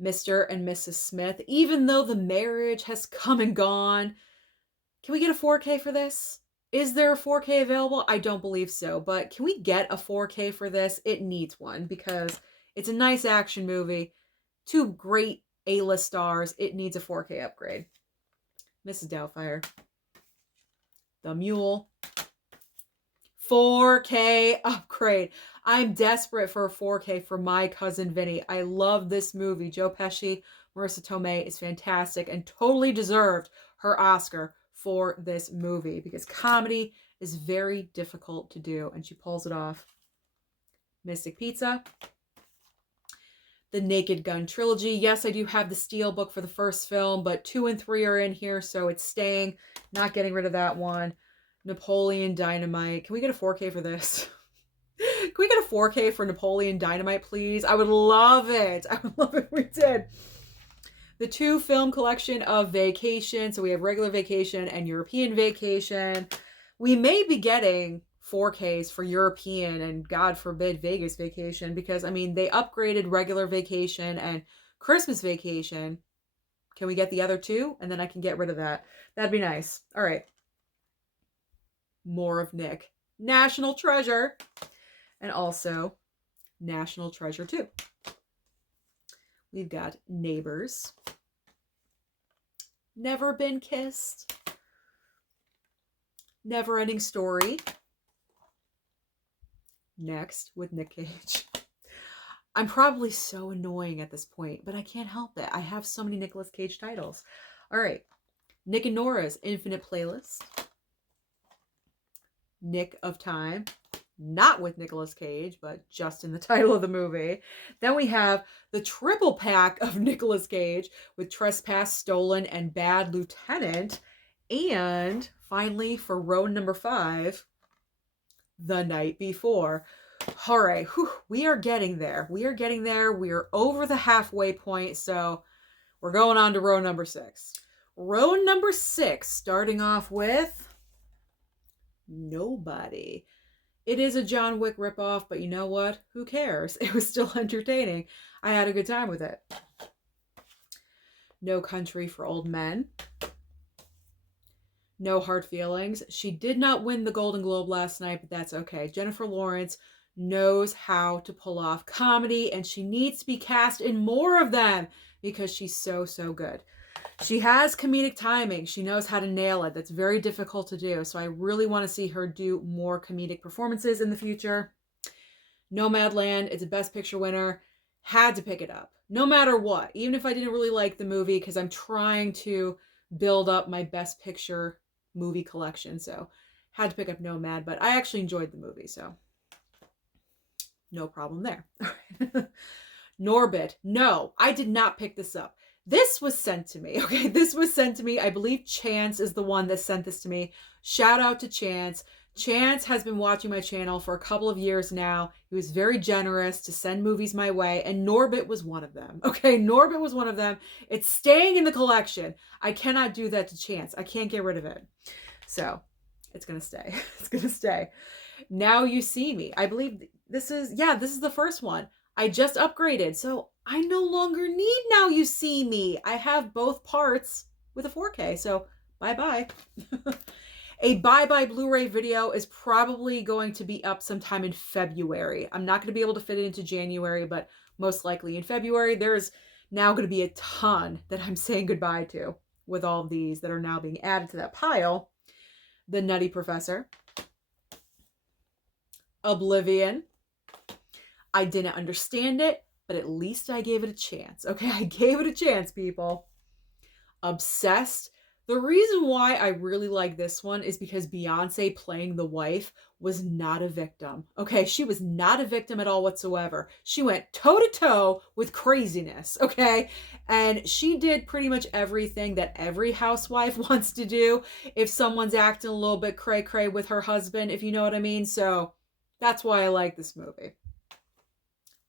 Mr. and Mrs. Smith. Even though the marriage has come and gone, can we get a 4K for this? Is there a 4K available? I don't believe so, but can we get a 4K for this? It needs one because it's a nice action movie. Two great A-list stars. It needs a 4K upgrade. Mrs. Doubtfire. The Mule. 4K upgrade. I'm desperate for a 4K for My Cousin Vinny. I love this movie. Joe Pesci, Marissa Tomei is fantastic and totally deserved her Oscar for this movie because comedy is very difficult to do and she pulls it off. Mystic Pizza. The Naked Gun trilogy. Yes, I do have the Steelbook for the first film, but 2 and 3 are in here, so it's staying. Not getting rid of that one. Napoleon Dynamite. Can we get a 4K for this? Can we get a 4K for Napoleon Dynamite, please? I would love it. I would love it if we did. The 2 film collection of Vacation. So we have regular Vacation and European Vacation. We may be getting 4Ks for European and God forbid Vegas Vacation because, I mean, they upgraded regular Vacation and Christmas Vacation. Can we get the other 2? And then I can get rid of that. That'd be nice. All right. More of Nick. National Treasure. And also National Treasure 2. We've got Neighbors. Never Been Kissed. Never Ending Story. Next with Nick Cage. I'm probably so annoying at this point, but I can't help it. I have so many Nicolas Cage titles. All right. Nick and Nora's Infinite Playlist. Nick of Time. Not with Nicolas Cage, but just in the title of the movie. Then we have the triple pack of Nicolas Cage with Trespass, Stolen, and Bad Lieutenant. And finally, for row number 5, The Night Before. All right, we are getting there. We are getting there. We are over the halfway point, so we're going on to row number 6. Row number 6, starting off with Nobody. It is a John Wick ripoff, but you know what? Who cares? It was still entertaining. I had a good time with it. No Country for Old Men. No Hard Feelings. She did not win the Golden Globe last night, but that's okay. Jennifer Lawrence knows how to pull off comedy, and she needs to be cast in more of them because she's so, so good. She has comedic timing. She knows how to nail it. That's very difficult to do. So I really want to see her do more comedic performances in the future. Nomadland, it's a Best Picture winner. Had to pick it up. No matter what. Even if I didn't really like the movie, because I'm trying to build up my Best Picture movie collection. So had to pick up Nomad, but I actually enjoyed the movie. So no problem there. Norbit. No, I did not pick this up. This was sent to me, okay? This was sent to me. I believe Chance is the one that sent this to me. Shout out to Chance. Chance has been watching my channel for a couple of years now. He was very generous to send movies my way, and Norbit was one of them. Okay, Norbit was one of them. It's staying in the collection. I cannot do that to Chance. I can't get rid of it. So, it's gonna stay. It's gonna stay. Now You See Me. I believe this is the first one. I just upgraded, so I no longer need Now You See Me. I have both parts with a 4K, so bye-bye. A bye-bye Blu-ray video is probably going to be up sometime in February. I'm not going to be able to fit it into January, but most likely in February. There's now going to be a ton that I'm saying goodbye to with all of these that are now being added to that pile. The Nutty Professor. Oblivion. I didn't understand it, but at least I gave it a chance. Okay, I gave it a chance, people. Obsessed. The reason why I really like this one is because Beyonce playing the wife was not a victim. Okay, she was not a victim at all whatsoever. She went toe-to-toe with craziness, okay? And she did pretty much everything that every housewife wants to do if someone's acting a little bit cray-cray with her husband, if you know what I mean. So that's why I like this movie.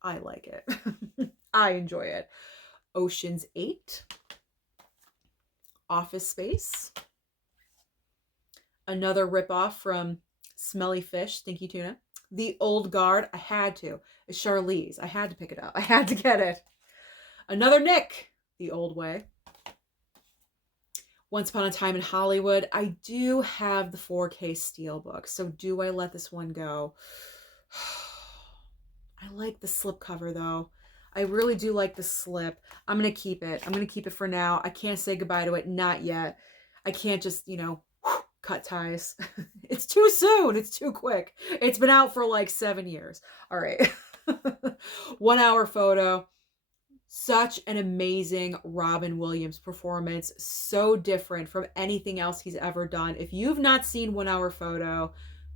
I like it. I enjoy it. Ocean's 8. Office Space. Another ripoff from Smelly Fish, Stinky Tuna. The Old Guard. I had to. It's Charlize. I had to pick it up. I had to get it. Another Nick. The Old Way. Once Upon a Time in Hollywood. I do have the 4K Steelbook, so do I let this one go? I like the slipcover though. I really do like the slip. I'm going to keep it. I'm going to keep it for now. I can't say goodbye to it. Not yet. I can't just, cut ties. It's too soon. It's too quick. It's been out for like 7 years. All right. 1 hour photo. Such an amazing Robin Williams performance. So different from anything else he's ever done. If you've not seen 1 hour photo,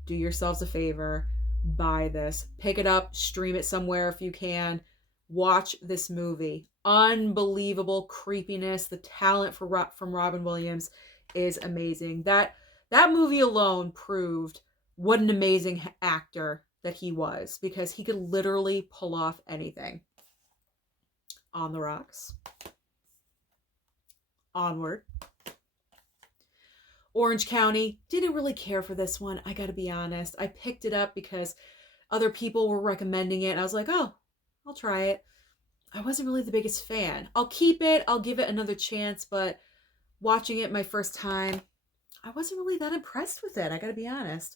do yourselves a favor. Buy this. Pick it up. Stream it somewhere if you can. Watch this movie. Unbelievable creepiness. The talent from Robin Williams is amazing. That movie alone proved what an amazing actor that he was, because he could literally pull off anything. On the Rocks. Onward. Orange County. Didn't really care for this one. I gotta be honest. I picked it up because other people were recommending it, and I was like, oh, I'll try it. I wasn't really the biggest fan. I'll keep it. I'll give it another chance, but watching it my first time, I wasn't really that impressed with it. I gotta be honest.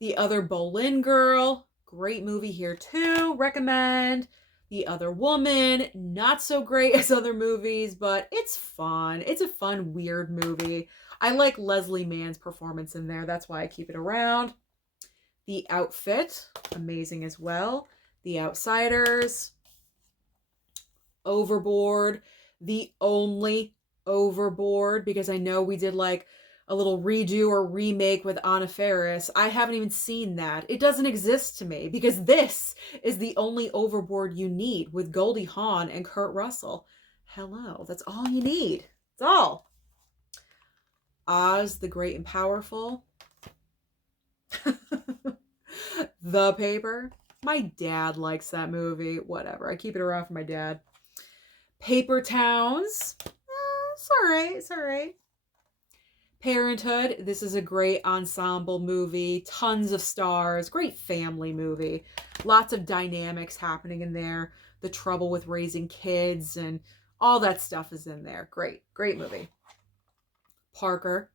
The Other Boleyn Girl. Great movie here too. Recommend. The Other Woman. Not so great as other movies, but it's fun. It's a fun, weird movie. I like Leslie Mann's performance in there. That's why I keep it around. The Outfit. Amazing as well. The Outsiders. Overboard. The only Overboard, because I know we did like a little redo or remake with Anna Faris. I haven't even seen that. It doesn't exist to me, because this is the only Overboard you need with Goldie Hawn and Kurt Russell. Hello, that's all you need. That's all. Oz the Great and Powerful. The Paper. My dad likes that movie. Whatever. I keep it around for my dad. Paper Towns. It's all right. It's all right. Parenthood. This is a great ensemble movie. Tons of stars. Great family movie. Lots of dynamics happening in there. The trouble with raising kids and all that stuff is in there. Great. Great movie. Parker.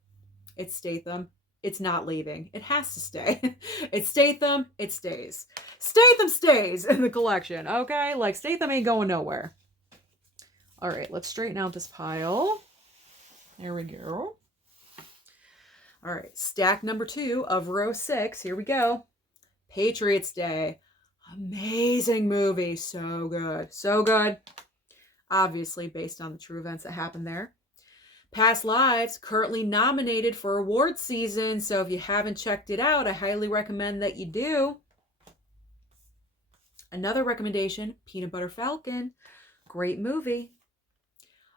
It's Statham. It's not leaving. It has to stay. It's Statham. It stays. Statham stays in the collection. Okay? Like, Statham ain't going nowhere. All right. Let's straighten out this pile. There we go. All right. Stack number 2 of row 6. Here we go. Patriots Day. Amazing movie. So good. So good. Obviously based on the true events that happened there. Past Lives, currently nominated for award season, so if you haven't checked it out, I highly recommend that you do. Another recommendation, Peanut Butter Falcon. Great movie.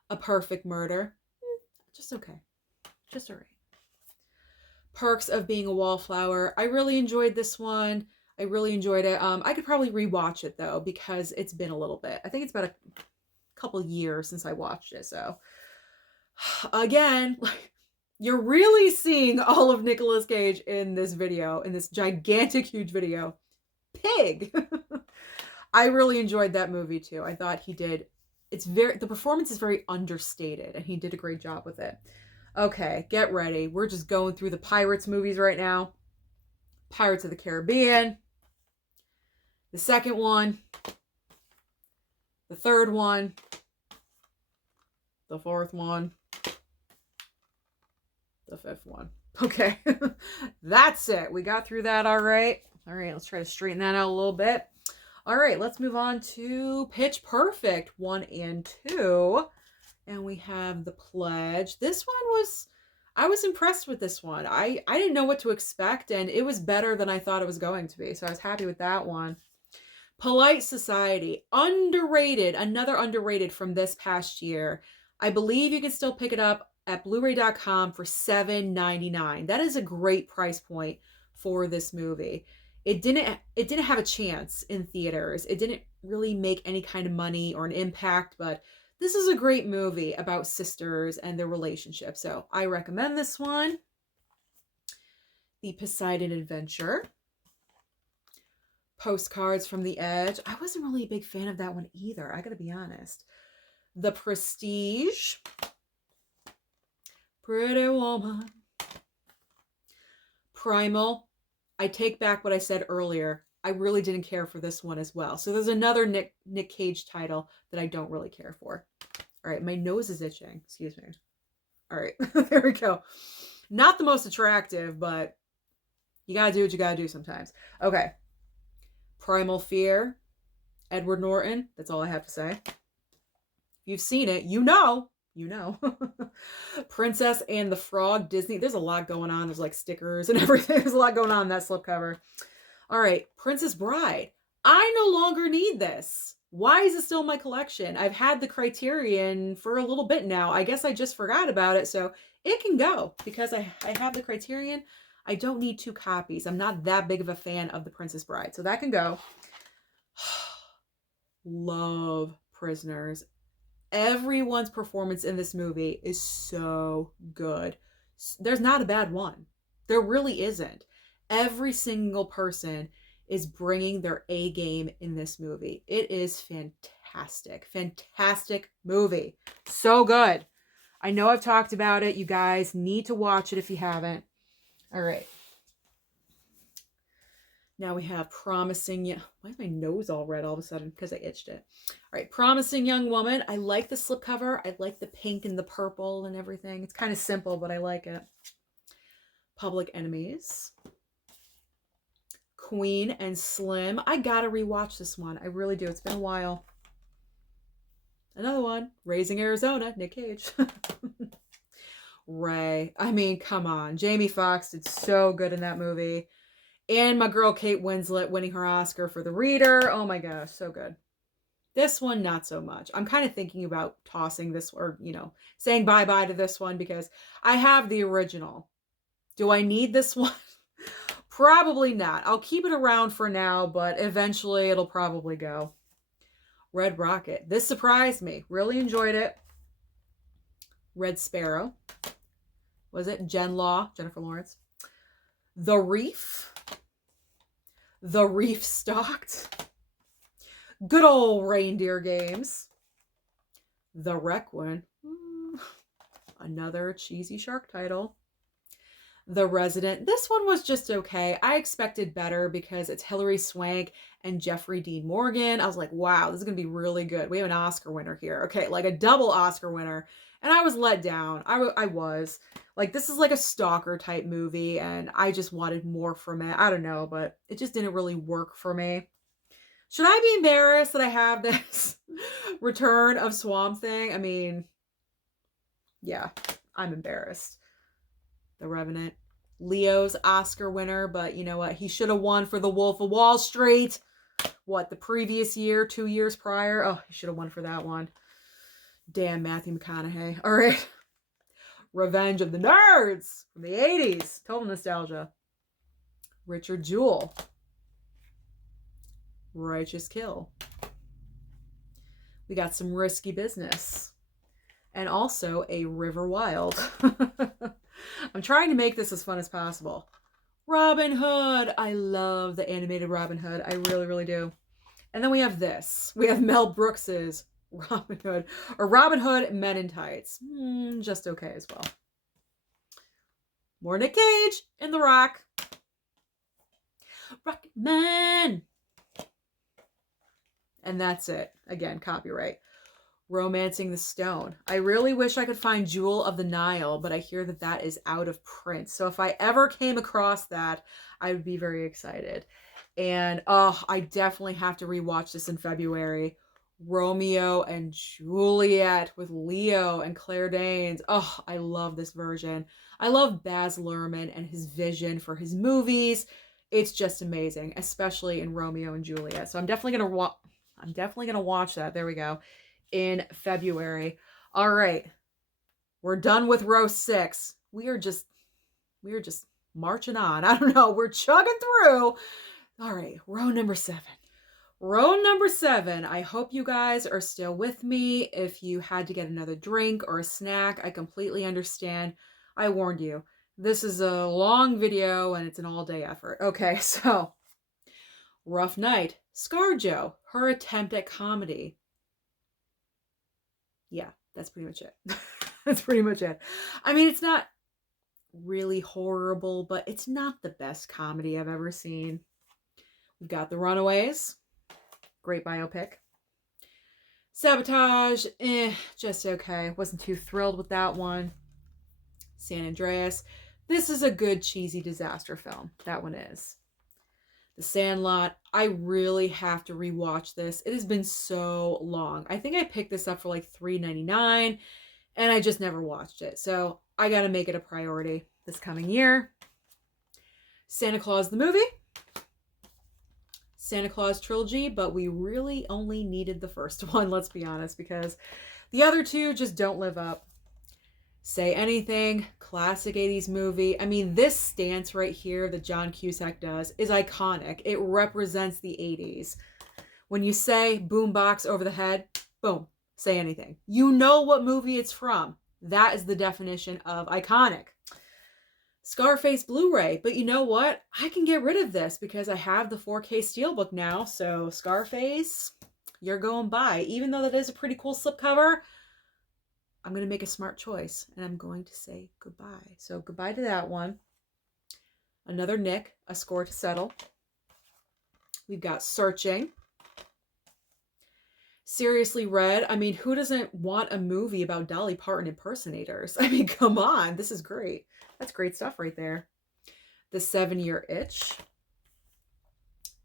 A Perfect Murder. Just okay. Just all right. Perks of Being a Wallflower. I really enjoyed this one. I really enjoyed it. I could probably rewatch it though because it's been a little bit. I think it's about a couple years since I watched it. So again, you're really seeing all of Nicolas Cage in this video, in this gigantic, huge video. Pig. I really enjoyed that movie too. I thought he did. The performance is very understated and he did a great job with it. Okay, get ready. We're just going through the Pirates movies right now. Pirates of the Caribbean. The second one. The third one. The fourth one. The fifth one. Okay, that's it. We got through that all right. All right, let's try to straighten that out a little bit. All right, let's move on to Pitch Perfect 1 and 2. And we have The Pledge. This one I was impressed with this one. I didn't know what to expect, and it was better than I thought it was going to be. So I was happy with that one. Polite Society. Underrated. Another underrated from this past year. I believe you can still pick it up at blu-ray.com for $7.99. That is a great price point for this movie. It didn't have a chance in theaters. It didn't really make any kind of money or an impact, but this is a great movie about sisters and their relationship. So I recommend this one. The Poseidon Adventure. Postcards from the Edge. I wasn't really a big fan of that one either. I gotta be honest. The Prestige. Pretty Woman. Primal. I take back what I said earlier. I really didn't care for this one as well. So there's another Nick Cage title that I don't really care for. All right, my nose is itching. Excuse me. All right, there we go. Not the most attractive, but you gotta do what you gotta do sometimes. Okay. Primal Fear. Edward Norton. That's all I have to say. If you've seen it, you know. You know. Princess and the Frog, Disney. There's a lot going on. There's like stickers and everything. There's a lot going on in that slipcover. All right. Princess Bride. I no longer need this. Why is it still in my collection? I've had the Criterion for a little bit now. I guess I just forgot about it. So it can go because I have the Criterion. I don't need 2 copies. I'm not that big of a fan of the Princess Bride. So that can go. Love Prisoners. Everyone's performance in this movie is so good. There's not a bad one. There really isn't. Every single person is bringing their A game in this movie. It is fantastic. Fantastic movie. So good. I know I've talked about it. You guys need to watch it if you haven't. All right. Now we have Promising... Why is my nose all red all of a sudden? Because I itched it. All right, Promising Young Woman. I like the slipcover. I like the pink and the purple and everything. It's kind of simple, but I like it. Public Enemies. Queen and Slim. I gotta rewatch this one. I really do. It's been a while. Another one. Raising Arizona. Nick Cage. Ray. I mean, come on. Jamie Foxx did so good in that movie. And my girl Kate Winslet winning her Oscar for The Reader. Oh my gosh, so good. This one, not so much. I'm kind of thinking about tossing this, or, saying bye-bye to this one because I have the original. Do I need this one? Probably not. I'll keep it around for now, but eventually it'll probably go. Red Rocket. This surprised me. Really enjoyed it. Red Sparrow. Was it Jennifer Lawrence? The Reef. The Reef Stalked. Good old Reindeer Games. The Requiem. Another cheesy shark title. The Resident. This one was just okay. I expected better because it's Hilary Swank and Jeffrey Dean Morgan. I was like, wow, this is going to be really good. We have an Oscar winner here. Okay, like a double Oscar winner. And I was let down. I was. Like, this is like a stalker type movie, and I just wanted more from it. I don't know, but it just didn't really work for me. Should I be embarrassed that I have this Return of Swamp Thing? I mean, yeah, I'm embarrassed. The Revenant. Leo's Oscar winner, but you know what? He should have won for The Wolf of Wall Street. What, the previous year, 2 years prior? Oh, he should have won for that one. Damn, Matthew McConaughey. All right. Revenge of the Nerds from the 80s. Total nostalgia. Richard Jewell. Righteous Kill. We got some Risky Business. And also a River Wild. I'm trying to make this as fun as possible. Robin Hood. I love the animated Robin Hood. I really, really do. And then we have this. We have Mel Brooks's Robin Hood. Or Robin Hood Men in Tights. Just okay as well. More Nick Cage in The Rock. Rocketman. And that's it. Again, copyright. Romancing the Stone. I really wish I could find Jewel of the Nile, but I hear that that is out of print. So if I ever came across that, I would be very excited. And I definitely have to rewatch this in February. Romeo and Juliet with Leo and Claire Danes. Oh, I love this version. I love Baz Luhrmann and his vision for his movies. It's just amazing, especially in Romeo and Juliet. So I'm definitely gonna watch that. There we go. In February. All right. We're done with row 6. We are just marching on. I don't know. We're chugging through. All right. Row number 7. Row number 7. I hope you guys are still with me. If you had to get another drink or a snack, I completely understand. I warned you. This is a long video and it's an all-day effort. Okay, so Rough Night. ScarJo. Her attempt at comedy. Yeah, that's pretty much it. That's pretty much it. I mean, it's not really horrible, but it's not the best comedy I've ever seen. We've got The Runaways. Great biopic. Sabotage. Just okay. Wasn't too thrilled with that one. San Andreas. This is a good cheesy disaster film. That one is. The Sandlot. I really have to rewatch this. It has been so long. I think I picked this up for like $3.99 and I just never watched it. So I got to make it a priority this coming year. Santa Claus the movie. Santa Claus trilogy, but we really only needed the first one, let's be honest, because the other two just don't live up. Say Anything, classic 80s movie. I mean, this stance right here that John Cusack does is iconic. It represents the 80s. When you say boombox over the head, boom, Say Anything. You know what movie it's from. That is the definition of iconic. Scarface Blu-ray, but you know what? I can get rid of this because I have the 4K Steelbook now, so Scarface, you're going by. Even though that is a pretty cool slipcover, I'm going to make a smart choice, and I'm going to say goodbye. So goodbye to that one. Another Nick, A Score to Settle. We've got Searching. Seriously Red. I mean, who doesn't want a movie about Dolly Parton impersonators? I mean, come on. This is great. That's great stuff right there. The 7-Year Itch.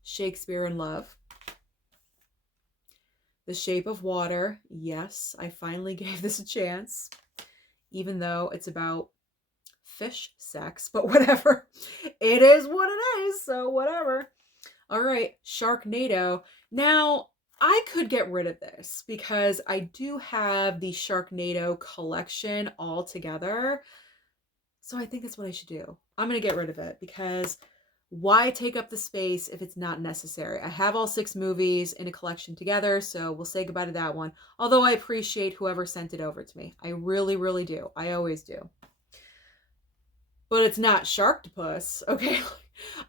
Shakespeare in Love. The Shape of Water. Yes, I finally gave this a chance. Even though it's about fish sex, but whatever. It is what it is, so whatever. All right, Sharknado. Now, I could get rid of this because I do have the Sharknado collection all together. So I think that's what I should do. I'm going to get rid of it because why take up the space if it's not necessary? I have all 6 movies in a collection together, so we'll say goodbye to that one. Although I appreciate whoever sent it over to me. I really, really do. I always do. But it's not Sharktopus, okay?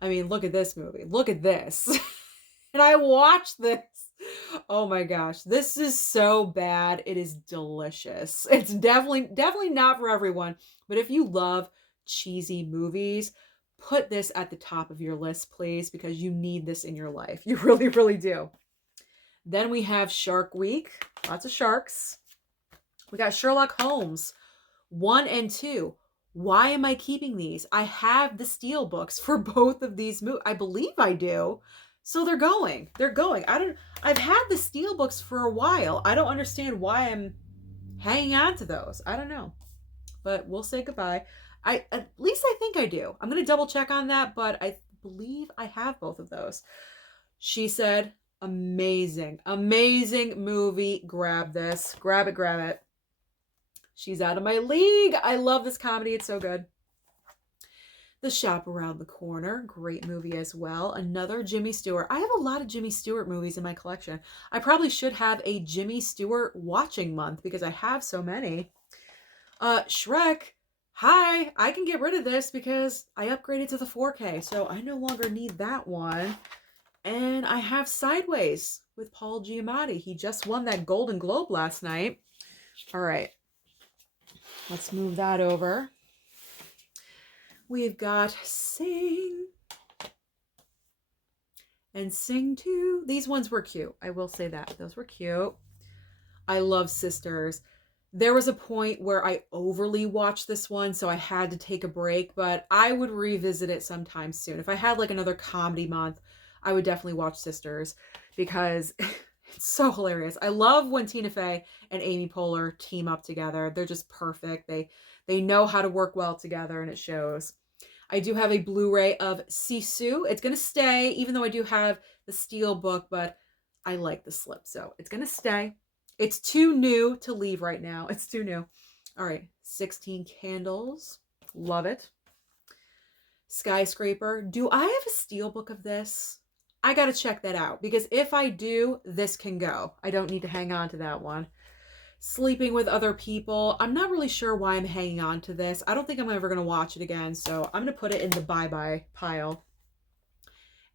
I mean, look at this movie. Look at this. And I watched this. Oh my gosh. This is so bad. It is delicious. It's definitely not for everyone. But if you love cheesy movies, put this at the top of your list, please, because you need this in your life. You really, really do. Then we have Shark Week. Lots of sharks. We got Sherlock Holmes 1 and 2. Why am I keeping these? I have the steel books for both of these movies. I believe I do. So they're going. They're going. I've had the steel books for a while. I don't understand why I'm hanging on to those. I don't know. But we'll say goodbye. At least I think I do. I'm going to double check on that, but I believe I have both of those. She Said, amazing, amazing movie. Grab this. Grab it, grab it. She's out of my league. I love this comedy. It's so good. The Shop Around the Corner, great movie as well. Another Jimmy Stewart. I have a lot of Jimmy Stewart movies in my collection. I probably should have a Jimmy Stewart watching month because I have so many. Shrek. Hi, I can get rid of this because I upgraded to the 4K, so I no longer need that one. And I have Sideways with Paul Giamatti. He just won that Golden Globe last night. All right, let's move that over. We've got Sing and Sing 2. These ones were cute. I will say that. Those were cute. I love Sisters. There was a point where I overly watched this one, so I had to take a break, but I would revisit it sometime soon. If I had like another comedy month, I would definitely watch Sisters because it's so hilarious. I love when Tina Fey and Amy Poehler team up together. They're just perfect. They know how to work well together, and it shows. I do have a Blu-ray of Sisu. It's going to stay, even though I do have the steel book, but I like the slip, so it's going to stay. It's too new to leave right now. It's too new. All right, 16 Candles. Love it. Skyscraper. Do I have a steel book of this? I got to check that out because if I do, this can go. I don't need to hang on to that one. Sleeping with Other People. I'm not really sure why I'm hanging on to this. I don't think I'm ever going to watch it again, so I'm going to put it in the bye-bye pile.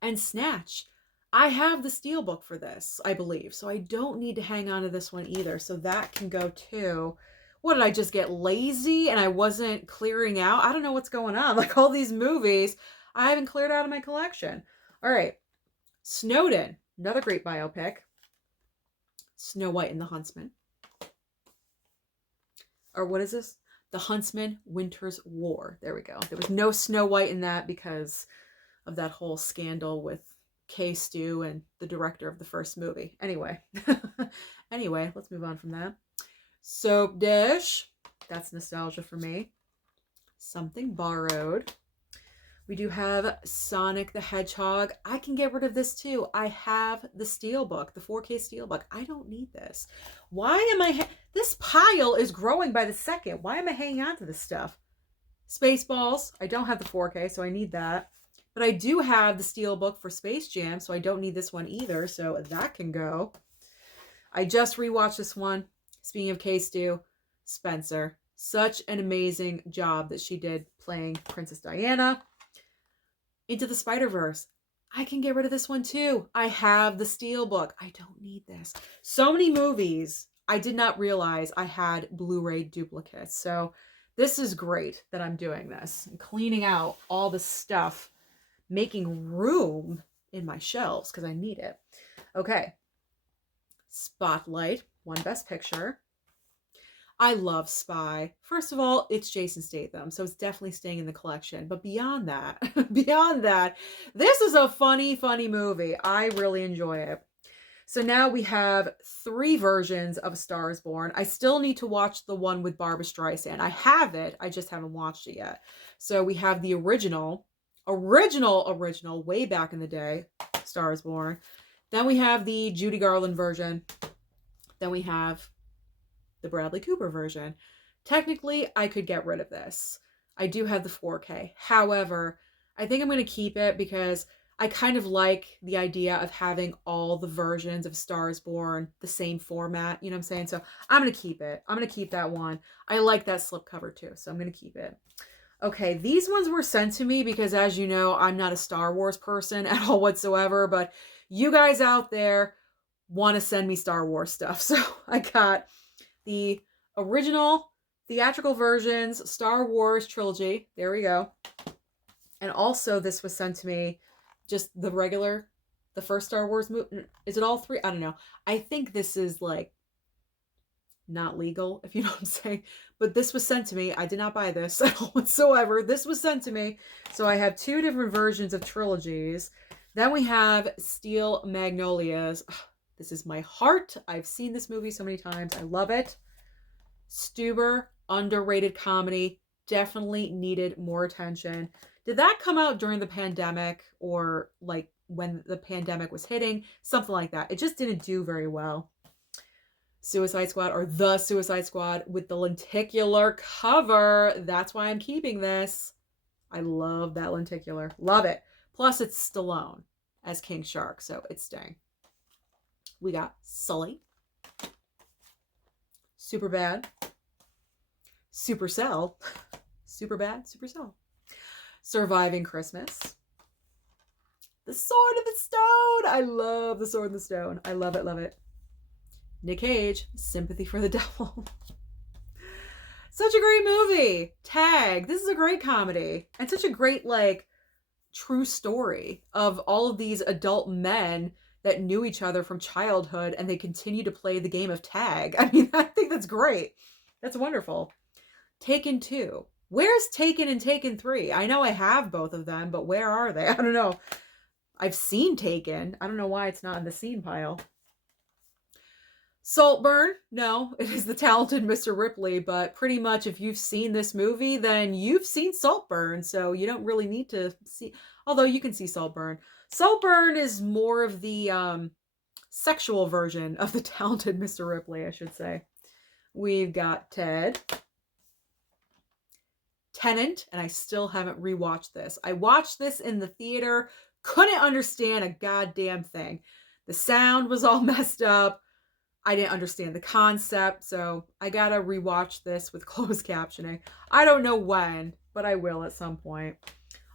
And Snatch. I have the steelbook for this, I believe, so I don't need to hang on to this one either, so that can go too. What, did I just get lazy and I wasn't clearing out? I don't know what's going on. Like all these movies, I haven't cleared out of my collection. All right. Snowden, another great biopic. Snow White and the Huntsman. Or what is this? The Huntsman, Winter's War. There we go. There was no Snow White in that because of that whole scandal with K. Stu and the director of the first movie. Anyway, let's move on from that. Soap Dish. That's nostalgia for me. Something Borrowed. We do have Sonic the Hedgehog. I can get rid of this too. I have the steelbook, the 4K steelbook. I don't need this. Why am I... This pile is growing by the second. Why am I hanging on to this stuff? Spaceballs. I don't have the 4K, so I need that. But I do have the steelbook for Space Jam, so I don't need this one either, so that can go. I just rewatched this one. Speaking of K-Stu, Spencer. Such an amazing job that she did playing Princess Diana. Into the Spider-Verse. I can get rid of this one too. I have the steelbook. I don't need this. So many movies, I did not realize I had Blu-ray duplicates. So this is great that I'm doing this. I'm cleaning out all the stuff, making room in my shelves because I need it. Okay. Spotlight, won Best Picture. I love Spy. First of all, it's Jason Statham, so it's definitely staying in the collection. But beyond that, this is a funny, funny movie. I really enjoy it. So now we have 3 versions of A Star is Born. I still need to watch the one with Barbra Streisand. I have it. I just haven't watched it yet. So we have the original, way back in the day, Star is Born. Then we have the Judy Garland version. Then we have the Bradley Cooper version. Technically, I could get rid of this. I do have the 4K. However, I think I'm going to keep it because I kind of like the idea of having all the versions of Star is Born the same format. You know what I'm saying? So I'm going to keep it. I'm going to keep that one. I like that slipcover too, so I'm going to keep it. Okay, these ones were sent to me because, as you know, I'm not a Star Wars person at all whatsoever, but you guys out there want to send me Star Wars stuff. So I got the original theatrical versions, Star Wars trilogy. There we go. And also this was sent to me, just the first Star Wars movie. Is it all 3? I don't know. I think this is like not legal, if you know what I'm saying. But this was sent to me. I did not buy this at all whatsoever. This was sent to me. So I have 2 different versions of trilogies. Then we have Steel Magnolias. This is my heart. I've seen this movie so many times. I love it. Stuber, underrated comedy. Definitely needed more attention. Did that come out during the pandemic or like when the pandemic was hitting? Something like that. It just didn't do very well. Suicide Squad or The Suicide Squad with the lenticular cover. That's why I'm keeping this. I love that lenticular. Love it. Plus, it's Stallone as King Shark, so it's staying. We got Sully. Superbad. Supercell. Superbad. Supercell. Surviving Christmas. The Sword in the Stone. I love The Sword in the Stone. I love it, love it. Nick Cage, Sympathy for the Devil. Such a great movie. Tag. This is a great comedy. And such a great, like, true story of all of these adult men that knew each other from childhood and they continue to play the game of tag. I mean, I think that's great. That's wonderful. Taken 2. Where's Taken and Taken 3? I know I have both of them, but where are they? I don't know. I've seen Taken. I don't know why it's not in the scene pile. Saltburn, no, it is The Talented Mr. Ripley, but pretty much if you've seen this movie, then you've seen Saltburn, so you don't really need to see, although you can see Saltburn. Saltburn is more of the sexual version of The Talented Mr. Ripley, I should say. We've got Ted. Tenant, and I still haven't rewatched this. I watched this in the theater, couldn't understand a goddamn thing. The sound was all messed up. I didn't understand the concept, so I gotta rewatch this with closed captioning. I don't know when, but I will at some point.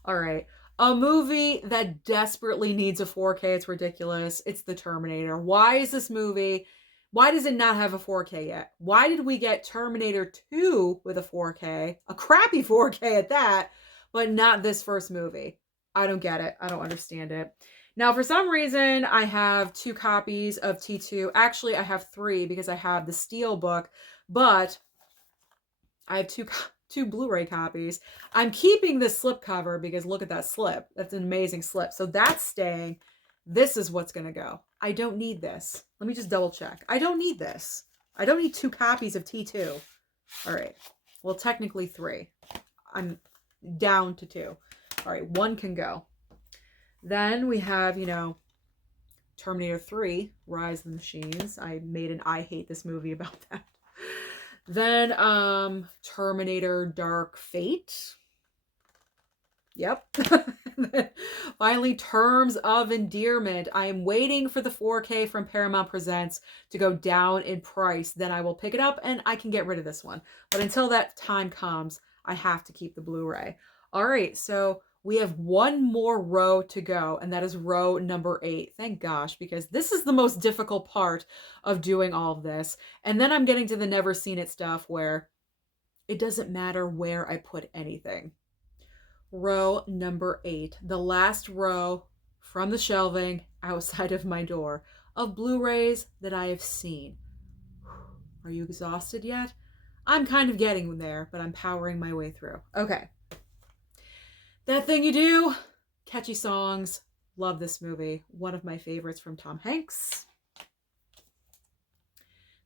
All right. A movie that desperately needs a 4K. It's ridiculous. It's The Terminator. Why is this movie... Why does it not have a 4K yet? Why did we get Terminator 2 with a 4K? A crappy 4K at that, but not this first movie. I don't get it. I don't understand it. Now, for some reason, I have 2 copies of T2. Actually, I have 3 because I have the Steel book, but I have 2 Blu-ray copies. I'm keeping this slipcover because look at that slip. That's an amazing slip. So that's staying. This is what's going to go. I don't need this. Let me just double check. I don't need this. I don't need 2 copies of T2. All right. Well, technically 3. I'm down to 2. All right. 1 can go. Then we have, you know, Terminator 3, Rise of the Machines. I made an I hate this movie about that. Then Terminator Dark Fate. Yep. Finally, Terms of Endearment. I am waiting for the 4K from Paramount Presents to go down in price. Then I will pick it up and I can get rid of this one. But until that time comes, I have to keep the Blu-ray. All right, so we have 1 more row to go, and that is row number 8. Thank gosh, because this is the most difficult part of doing all of this. And then I'm getting to the never seen it stuff where it doesn't matter where I put anything. Row number 8, the last row from the shelving outside of my door of Blu-rays that I have seen. Are you exhausted yet? I'm kind of getting there, but I'm powering my way through. Okay. That Thing You Do, catchy songs. Love this movie. One of my favorites from Tom Hanks.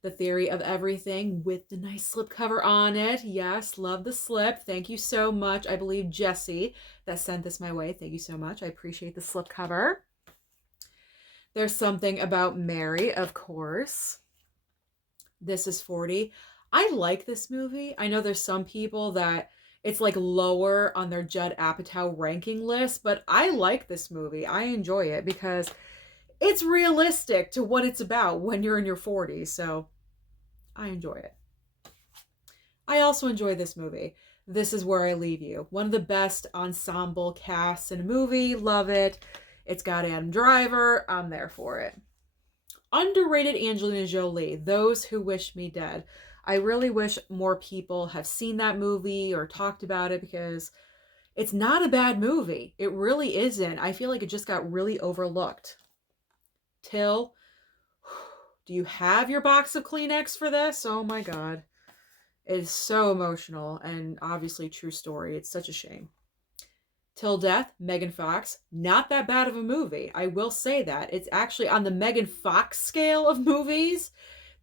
The Theory of Everything with the nice slipcover on it. Yes, love the slip. Thank you so much. I believe Jesse that sent this my way. Thank you so much. I appreciate the slipcover. There's Something About Mary, of course. This Is 40. I like this movie. I know there's some people that it's like lower on their Judd Apatow ranking list, but I like this movie. I enjoy it because it's realistic to what it's about when you're in your 40s, so I enjoy it. I also enjoy this movie. This Is Where I Leave You. One of the best ensemble casts in a movie. Love it. It's got Adam Driver. I'm there for it. Underrated Angelina Jolie. Those Who Wish Me Dead. I really wish more people have seen that movie or talked about it because it's not a bad movie. It really isn't. I feel like it just got really overlooked. Till, do you have your box of Kleenex for this? Oh my God. It is so emotional and obviously true story. It's such a shame. Till Death, Megan Fox. Not that bad of a movie. I will say that. It's actually on the Megan Fox scale of movies.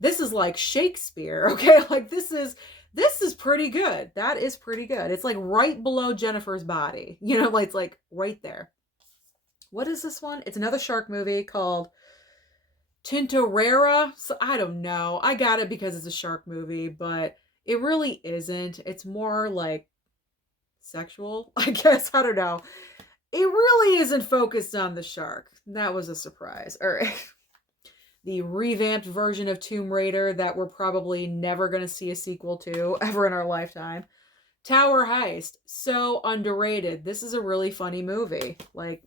This is like Shakespeare, okay? Like this is pretty good. That is pretty good. It's like right below Jennifer's Body. You know, like it's like right there. What is this one? It's another shark movie called Tintorera. So I don't know. I got it because it's a shark movie, but it really isn't. It's more like sexual, I guess. I don't know. It really isn't focused on the shark. That was a surprise. All right. The revamped version of Tomb Raider that we're probably never going to see a sequel to ever in our lifetime. Tower Heist. So underrated. This is a really funny movie. Like,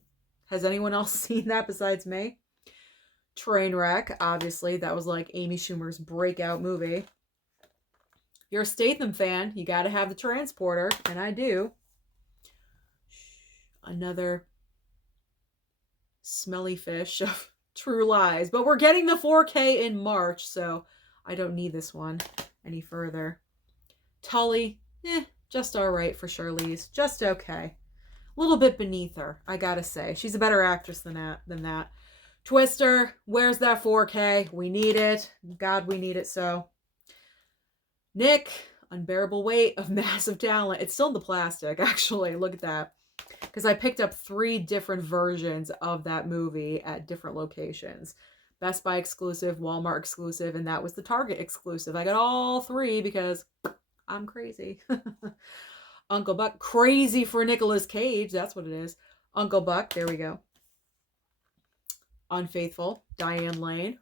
has anyone else seen that besides me? Trainwreck, obviously. That was like Amy Schumer's breakout movie. If you're a Statham fan, you got to have the transporter, and I do. Another smelly fish of True Lies. But we're getting the 4K in March, so I don't need this one any further. Tully, just alright for Charlize. Just okay. A little bit beneath her, I gotta say. She's a better actress than that. Twister, where's that 4K? We need it. God, we need it so. Nick, Unbearable Weight of Massive Talent. It's still in the plastic, actually. Look at that. Because I picked up 3 different versions of that movie at different locations. Best Buy exclusive, Walmart exclusive, and that was the Target exclusive. I got all 3 because I'm crazy. Uncle Buck, crazy for Nicolas Cage. That's what it is. Uncle Buck, there we go. Unfaithful, Diane Lane.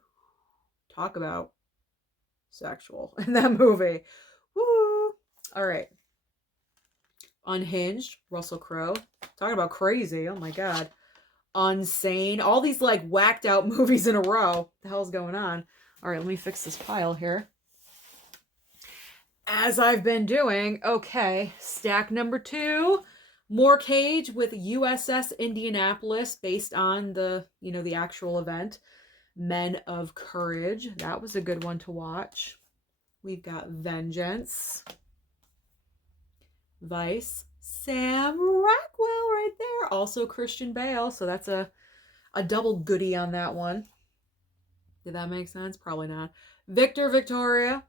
Talk about sexual in that movie. Woo! All right. Unhinged, Russell Crowe. Talking about crazy. Oh my God. Unsane. All these like whacked out movies in a row. What the hell's going on? All right, let me fix this pile here. As I've been doing. Okay, stack number 2. More Cage with USS Indianapolis based on the, the actual event. Men of Courage. That was a good one to watch. We've got Vengeance. Vice. Sam Rockwell right there. Also Christian Bale. So that's a double goodie on that one. Did that make sense? Probably not. Victor Victoria.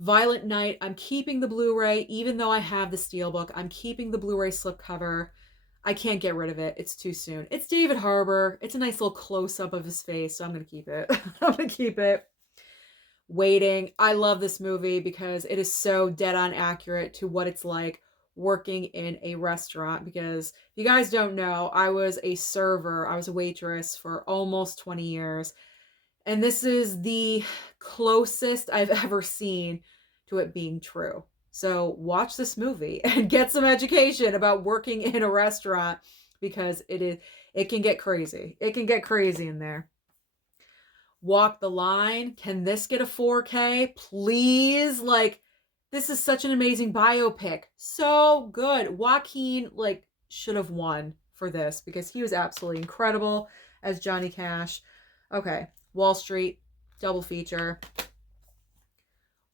Violent Night. I'm keeping the Blu-ray, even though I have the Steelbook. I'm keeping the Blu-ray slipcover. I can't get rid of it. It's too soon. It's David Harbour. It's a nice little close-up of his face, so I'm going to keep it. I'm going to keep it. Waiting. I love this movie because it is so dead-on accurate to what it's like working in a restaurant. Because if you guys don't know, I was a server. I was a waitress for almost 20 years. And this is the closest I've ever seen to it being true. So watch this movie and get some education about working in a restaurant because it can get crazy. It can get crazy in there. Walk the Line. Can this get a 4K? Please. Like, this is such an amazing biopic. So good. Joaquin, should have won for this because he was absolutely incredible as Johnny Cash. Okay. Wall Street, double feature.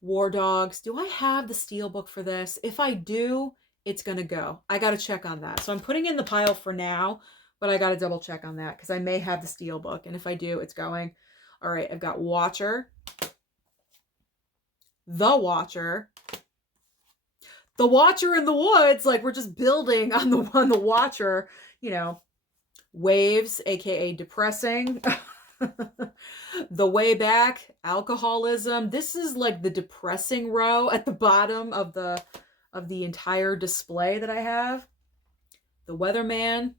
War Dogs. Do I have the Steelbook for this? If I do, it's going to go. I got to check on that. So I'm putting in the pile for now, but I got to double check on that because I may have the Steelbook. And if I do, it's going. All right, I've got Watcher. The Watcher. The Watcher in the Woods. Like, we're just building on the Watcher. Waves, aka Depressing. The Way Back, Alcoholism. This is like the depressing row at the bottom of the entire display that I have. The Weatherman,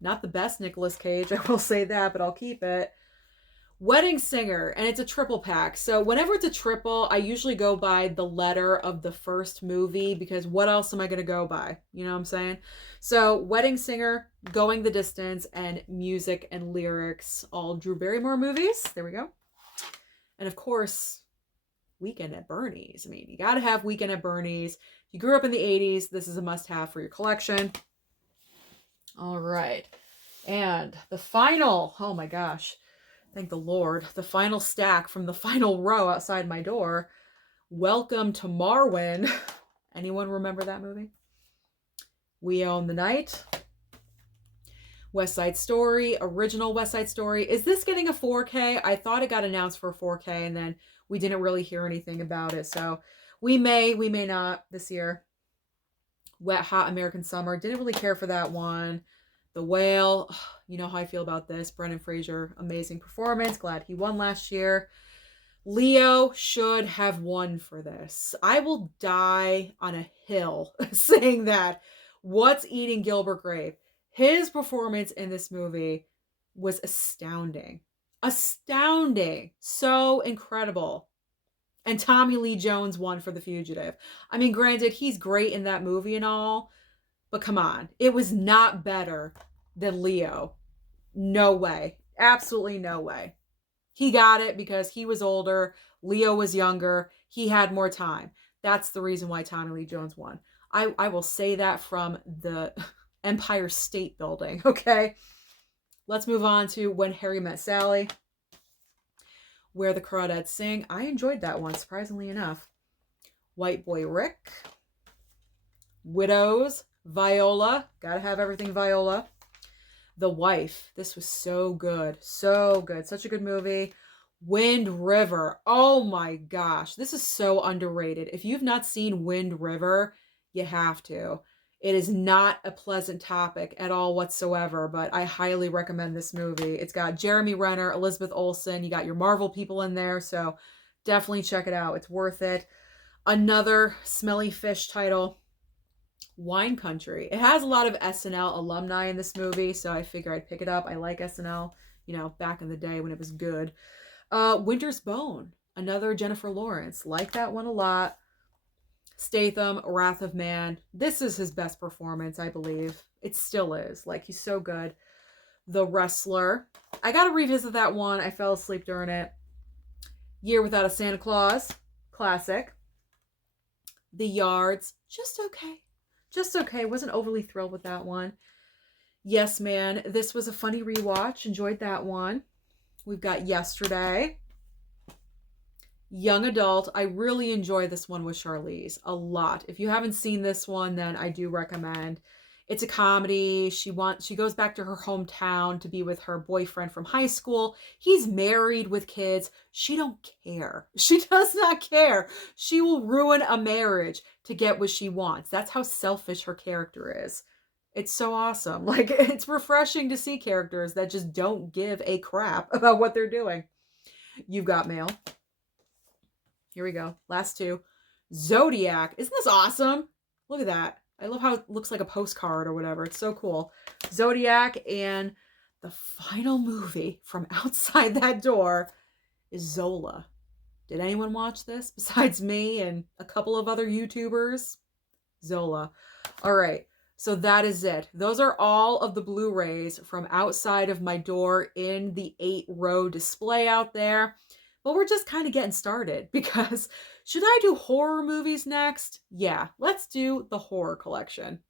not the best Nicolas Cage, I will say that, but I'll keep it. Wedding Singer, and it's a triple pack. So whenever it's a triple, I usually go by the letter of the first movie because what else am I going to go by? You know what I'm saying? So Wedding Singer, Going the Distance, and Music and Lyrics, all Drew Barrymore movies. There we go. And of course, Weekend at Bernie's. I mean, you got to have Weekend at Bernie's. If you grew up in the 80s, this is a must-have for your collection. All right. And the final, oh my gosh. Thank the Lord. The final stack from the final row outside my door. Welcome to Marwen. Anyone remember that movie? We Own the Night. West Side Story. Original West Side Story. Is this getting a 4K? I thought it got announced for a 4K and then we didn't really hear anything about it. So we may not this year. Wet Hot American Summer. Didn't really care for that one. The Whale, you know how I feel about this. Brendan Fraser, amazing performance. Glad he won last year. Leo should have won for this. I will die on a hill saying that. What's Eating Gilbert Grape? His performance in this movie was astounding. Astounding. So incredible. And Tommy Lee Jones won for The Fugitive. I mean, granted, he's great in that movie and all, but come on. It was not better than Leo. No way. Absolutely no way. He got it because he was older. Leo was younger. He had more time. That's the reason why Tommy Lee Jones won. I will say that from the Empire State Building, okay? Let's move on to When Harry Met Sally, Where the Crawdads Sing. I enjoyed that one, surprisingly enough. White Boy Rick, Widows, Viola. Gotta have everything Viola. The Wife. This was so good. So good. Such a good movie. Wind River. Oh my gosh. This is so underrated. If you've not seen Wind River, you have to. It is not a pleasant topic at all whatsoever, but I highly recommend this movie. It's got Jeremy Renner, Elizabeth Olsen. You got your Marvel people in there, so definitely check it out. It's worth it. Another smelly fish title, Wine Country. It has a lot of SNL alumni in this movie, so I figure I'd pick it up. I like SNL, you know, back in the day when it was good. Winter's Bone, another Jennifer Lawrence. Like that one a lot. Statham, Wrath of Man. This is his best performance, I believe. It still is. Like, he's so good. The Wrestler. I gotta revisit that one. I fell asleep during it. Year Without a Santa Claus. Classic. The Yards. Just okay. Just okay. Wasn't overly thrilled with that one. Yes Man. This was a funny rewatch. Enjoyed that one. We've got Yesterday. Young Adult. I really enjoy this one with Charlize a lot. If you haven't seen this one, then I do recommend. It's a comedy. She goes back to her hometown to be with her boyfriend from high school. He's married with kids. She don't care. She does not care. She will ruin a marriage to get what she wants. That's how selfish her character is. It's so awesome. Like, it's refreshing to see characters that just don't give a crap about what they're doing. You've Got Mail. Here we go. Last two. Zodiac. Isn't this awesome? Look at that. I love how it looks like a postcard or whatever. It's so cool. Zodiac, and the final movie from outside that door is Zola. Did anyone watch this besides me and a couple of other YouTubers? Zola. All right. So that is it. Those are all of the Blu-rays from outside of my door in the 8-row display out there. But we're just kind of getting started, because should I do horror movies next? Yeah, let's do the horror collection.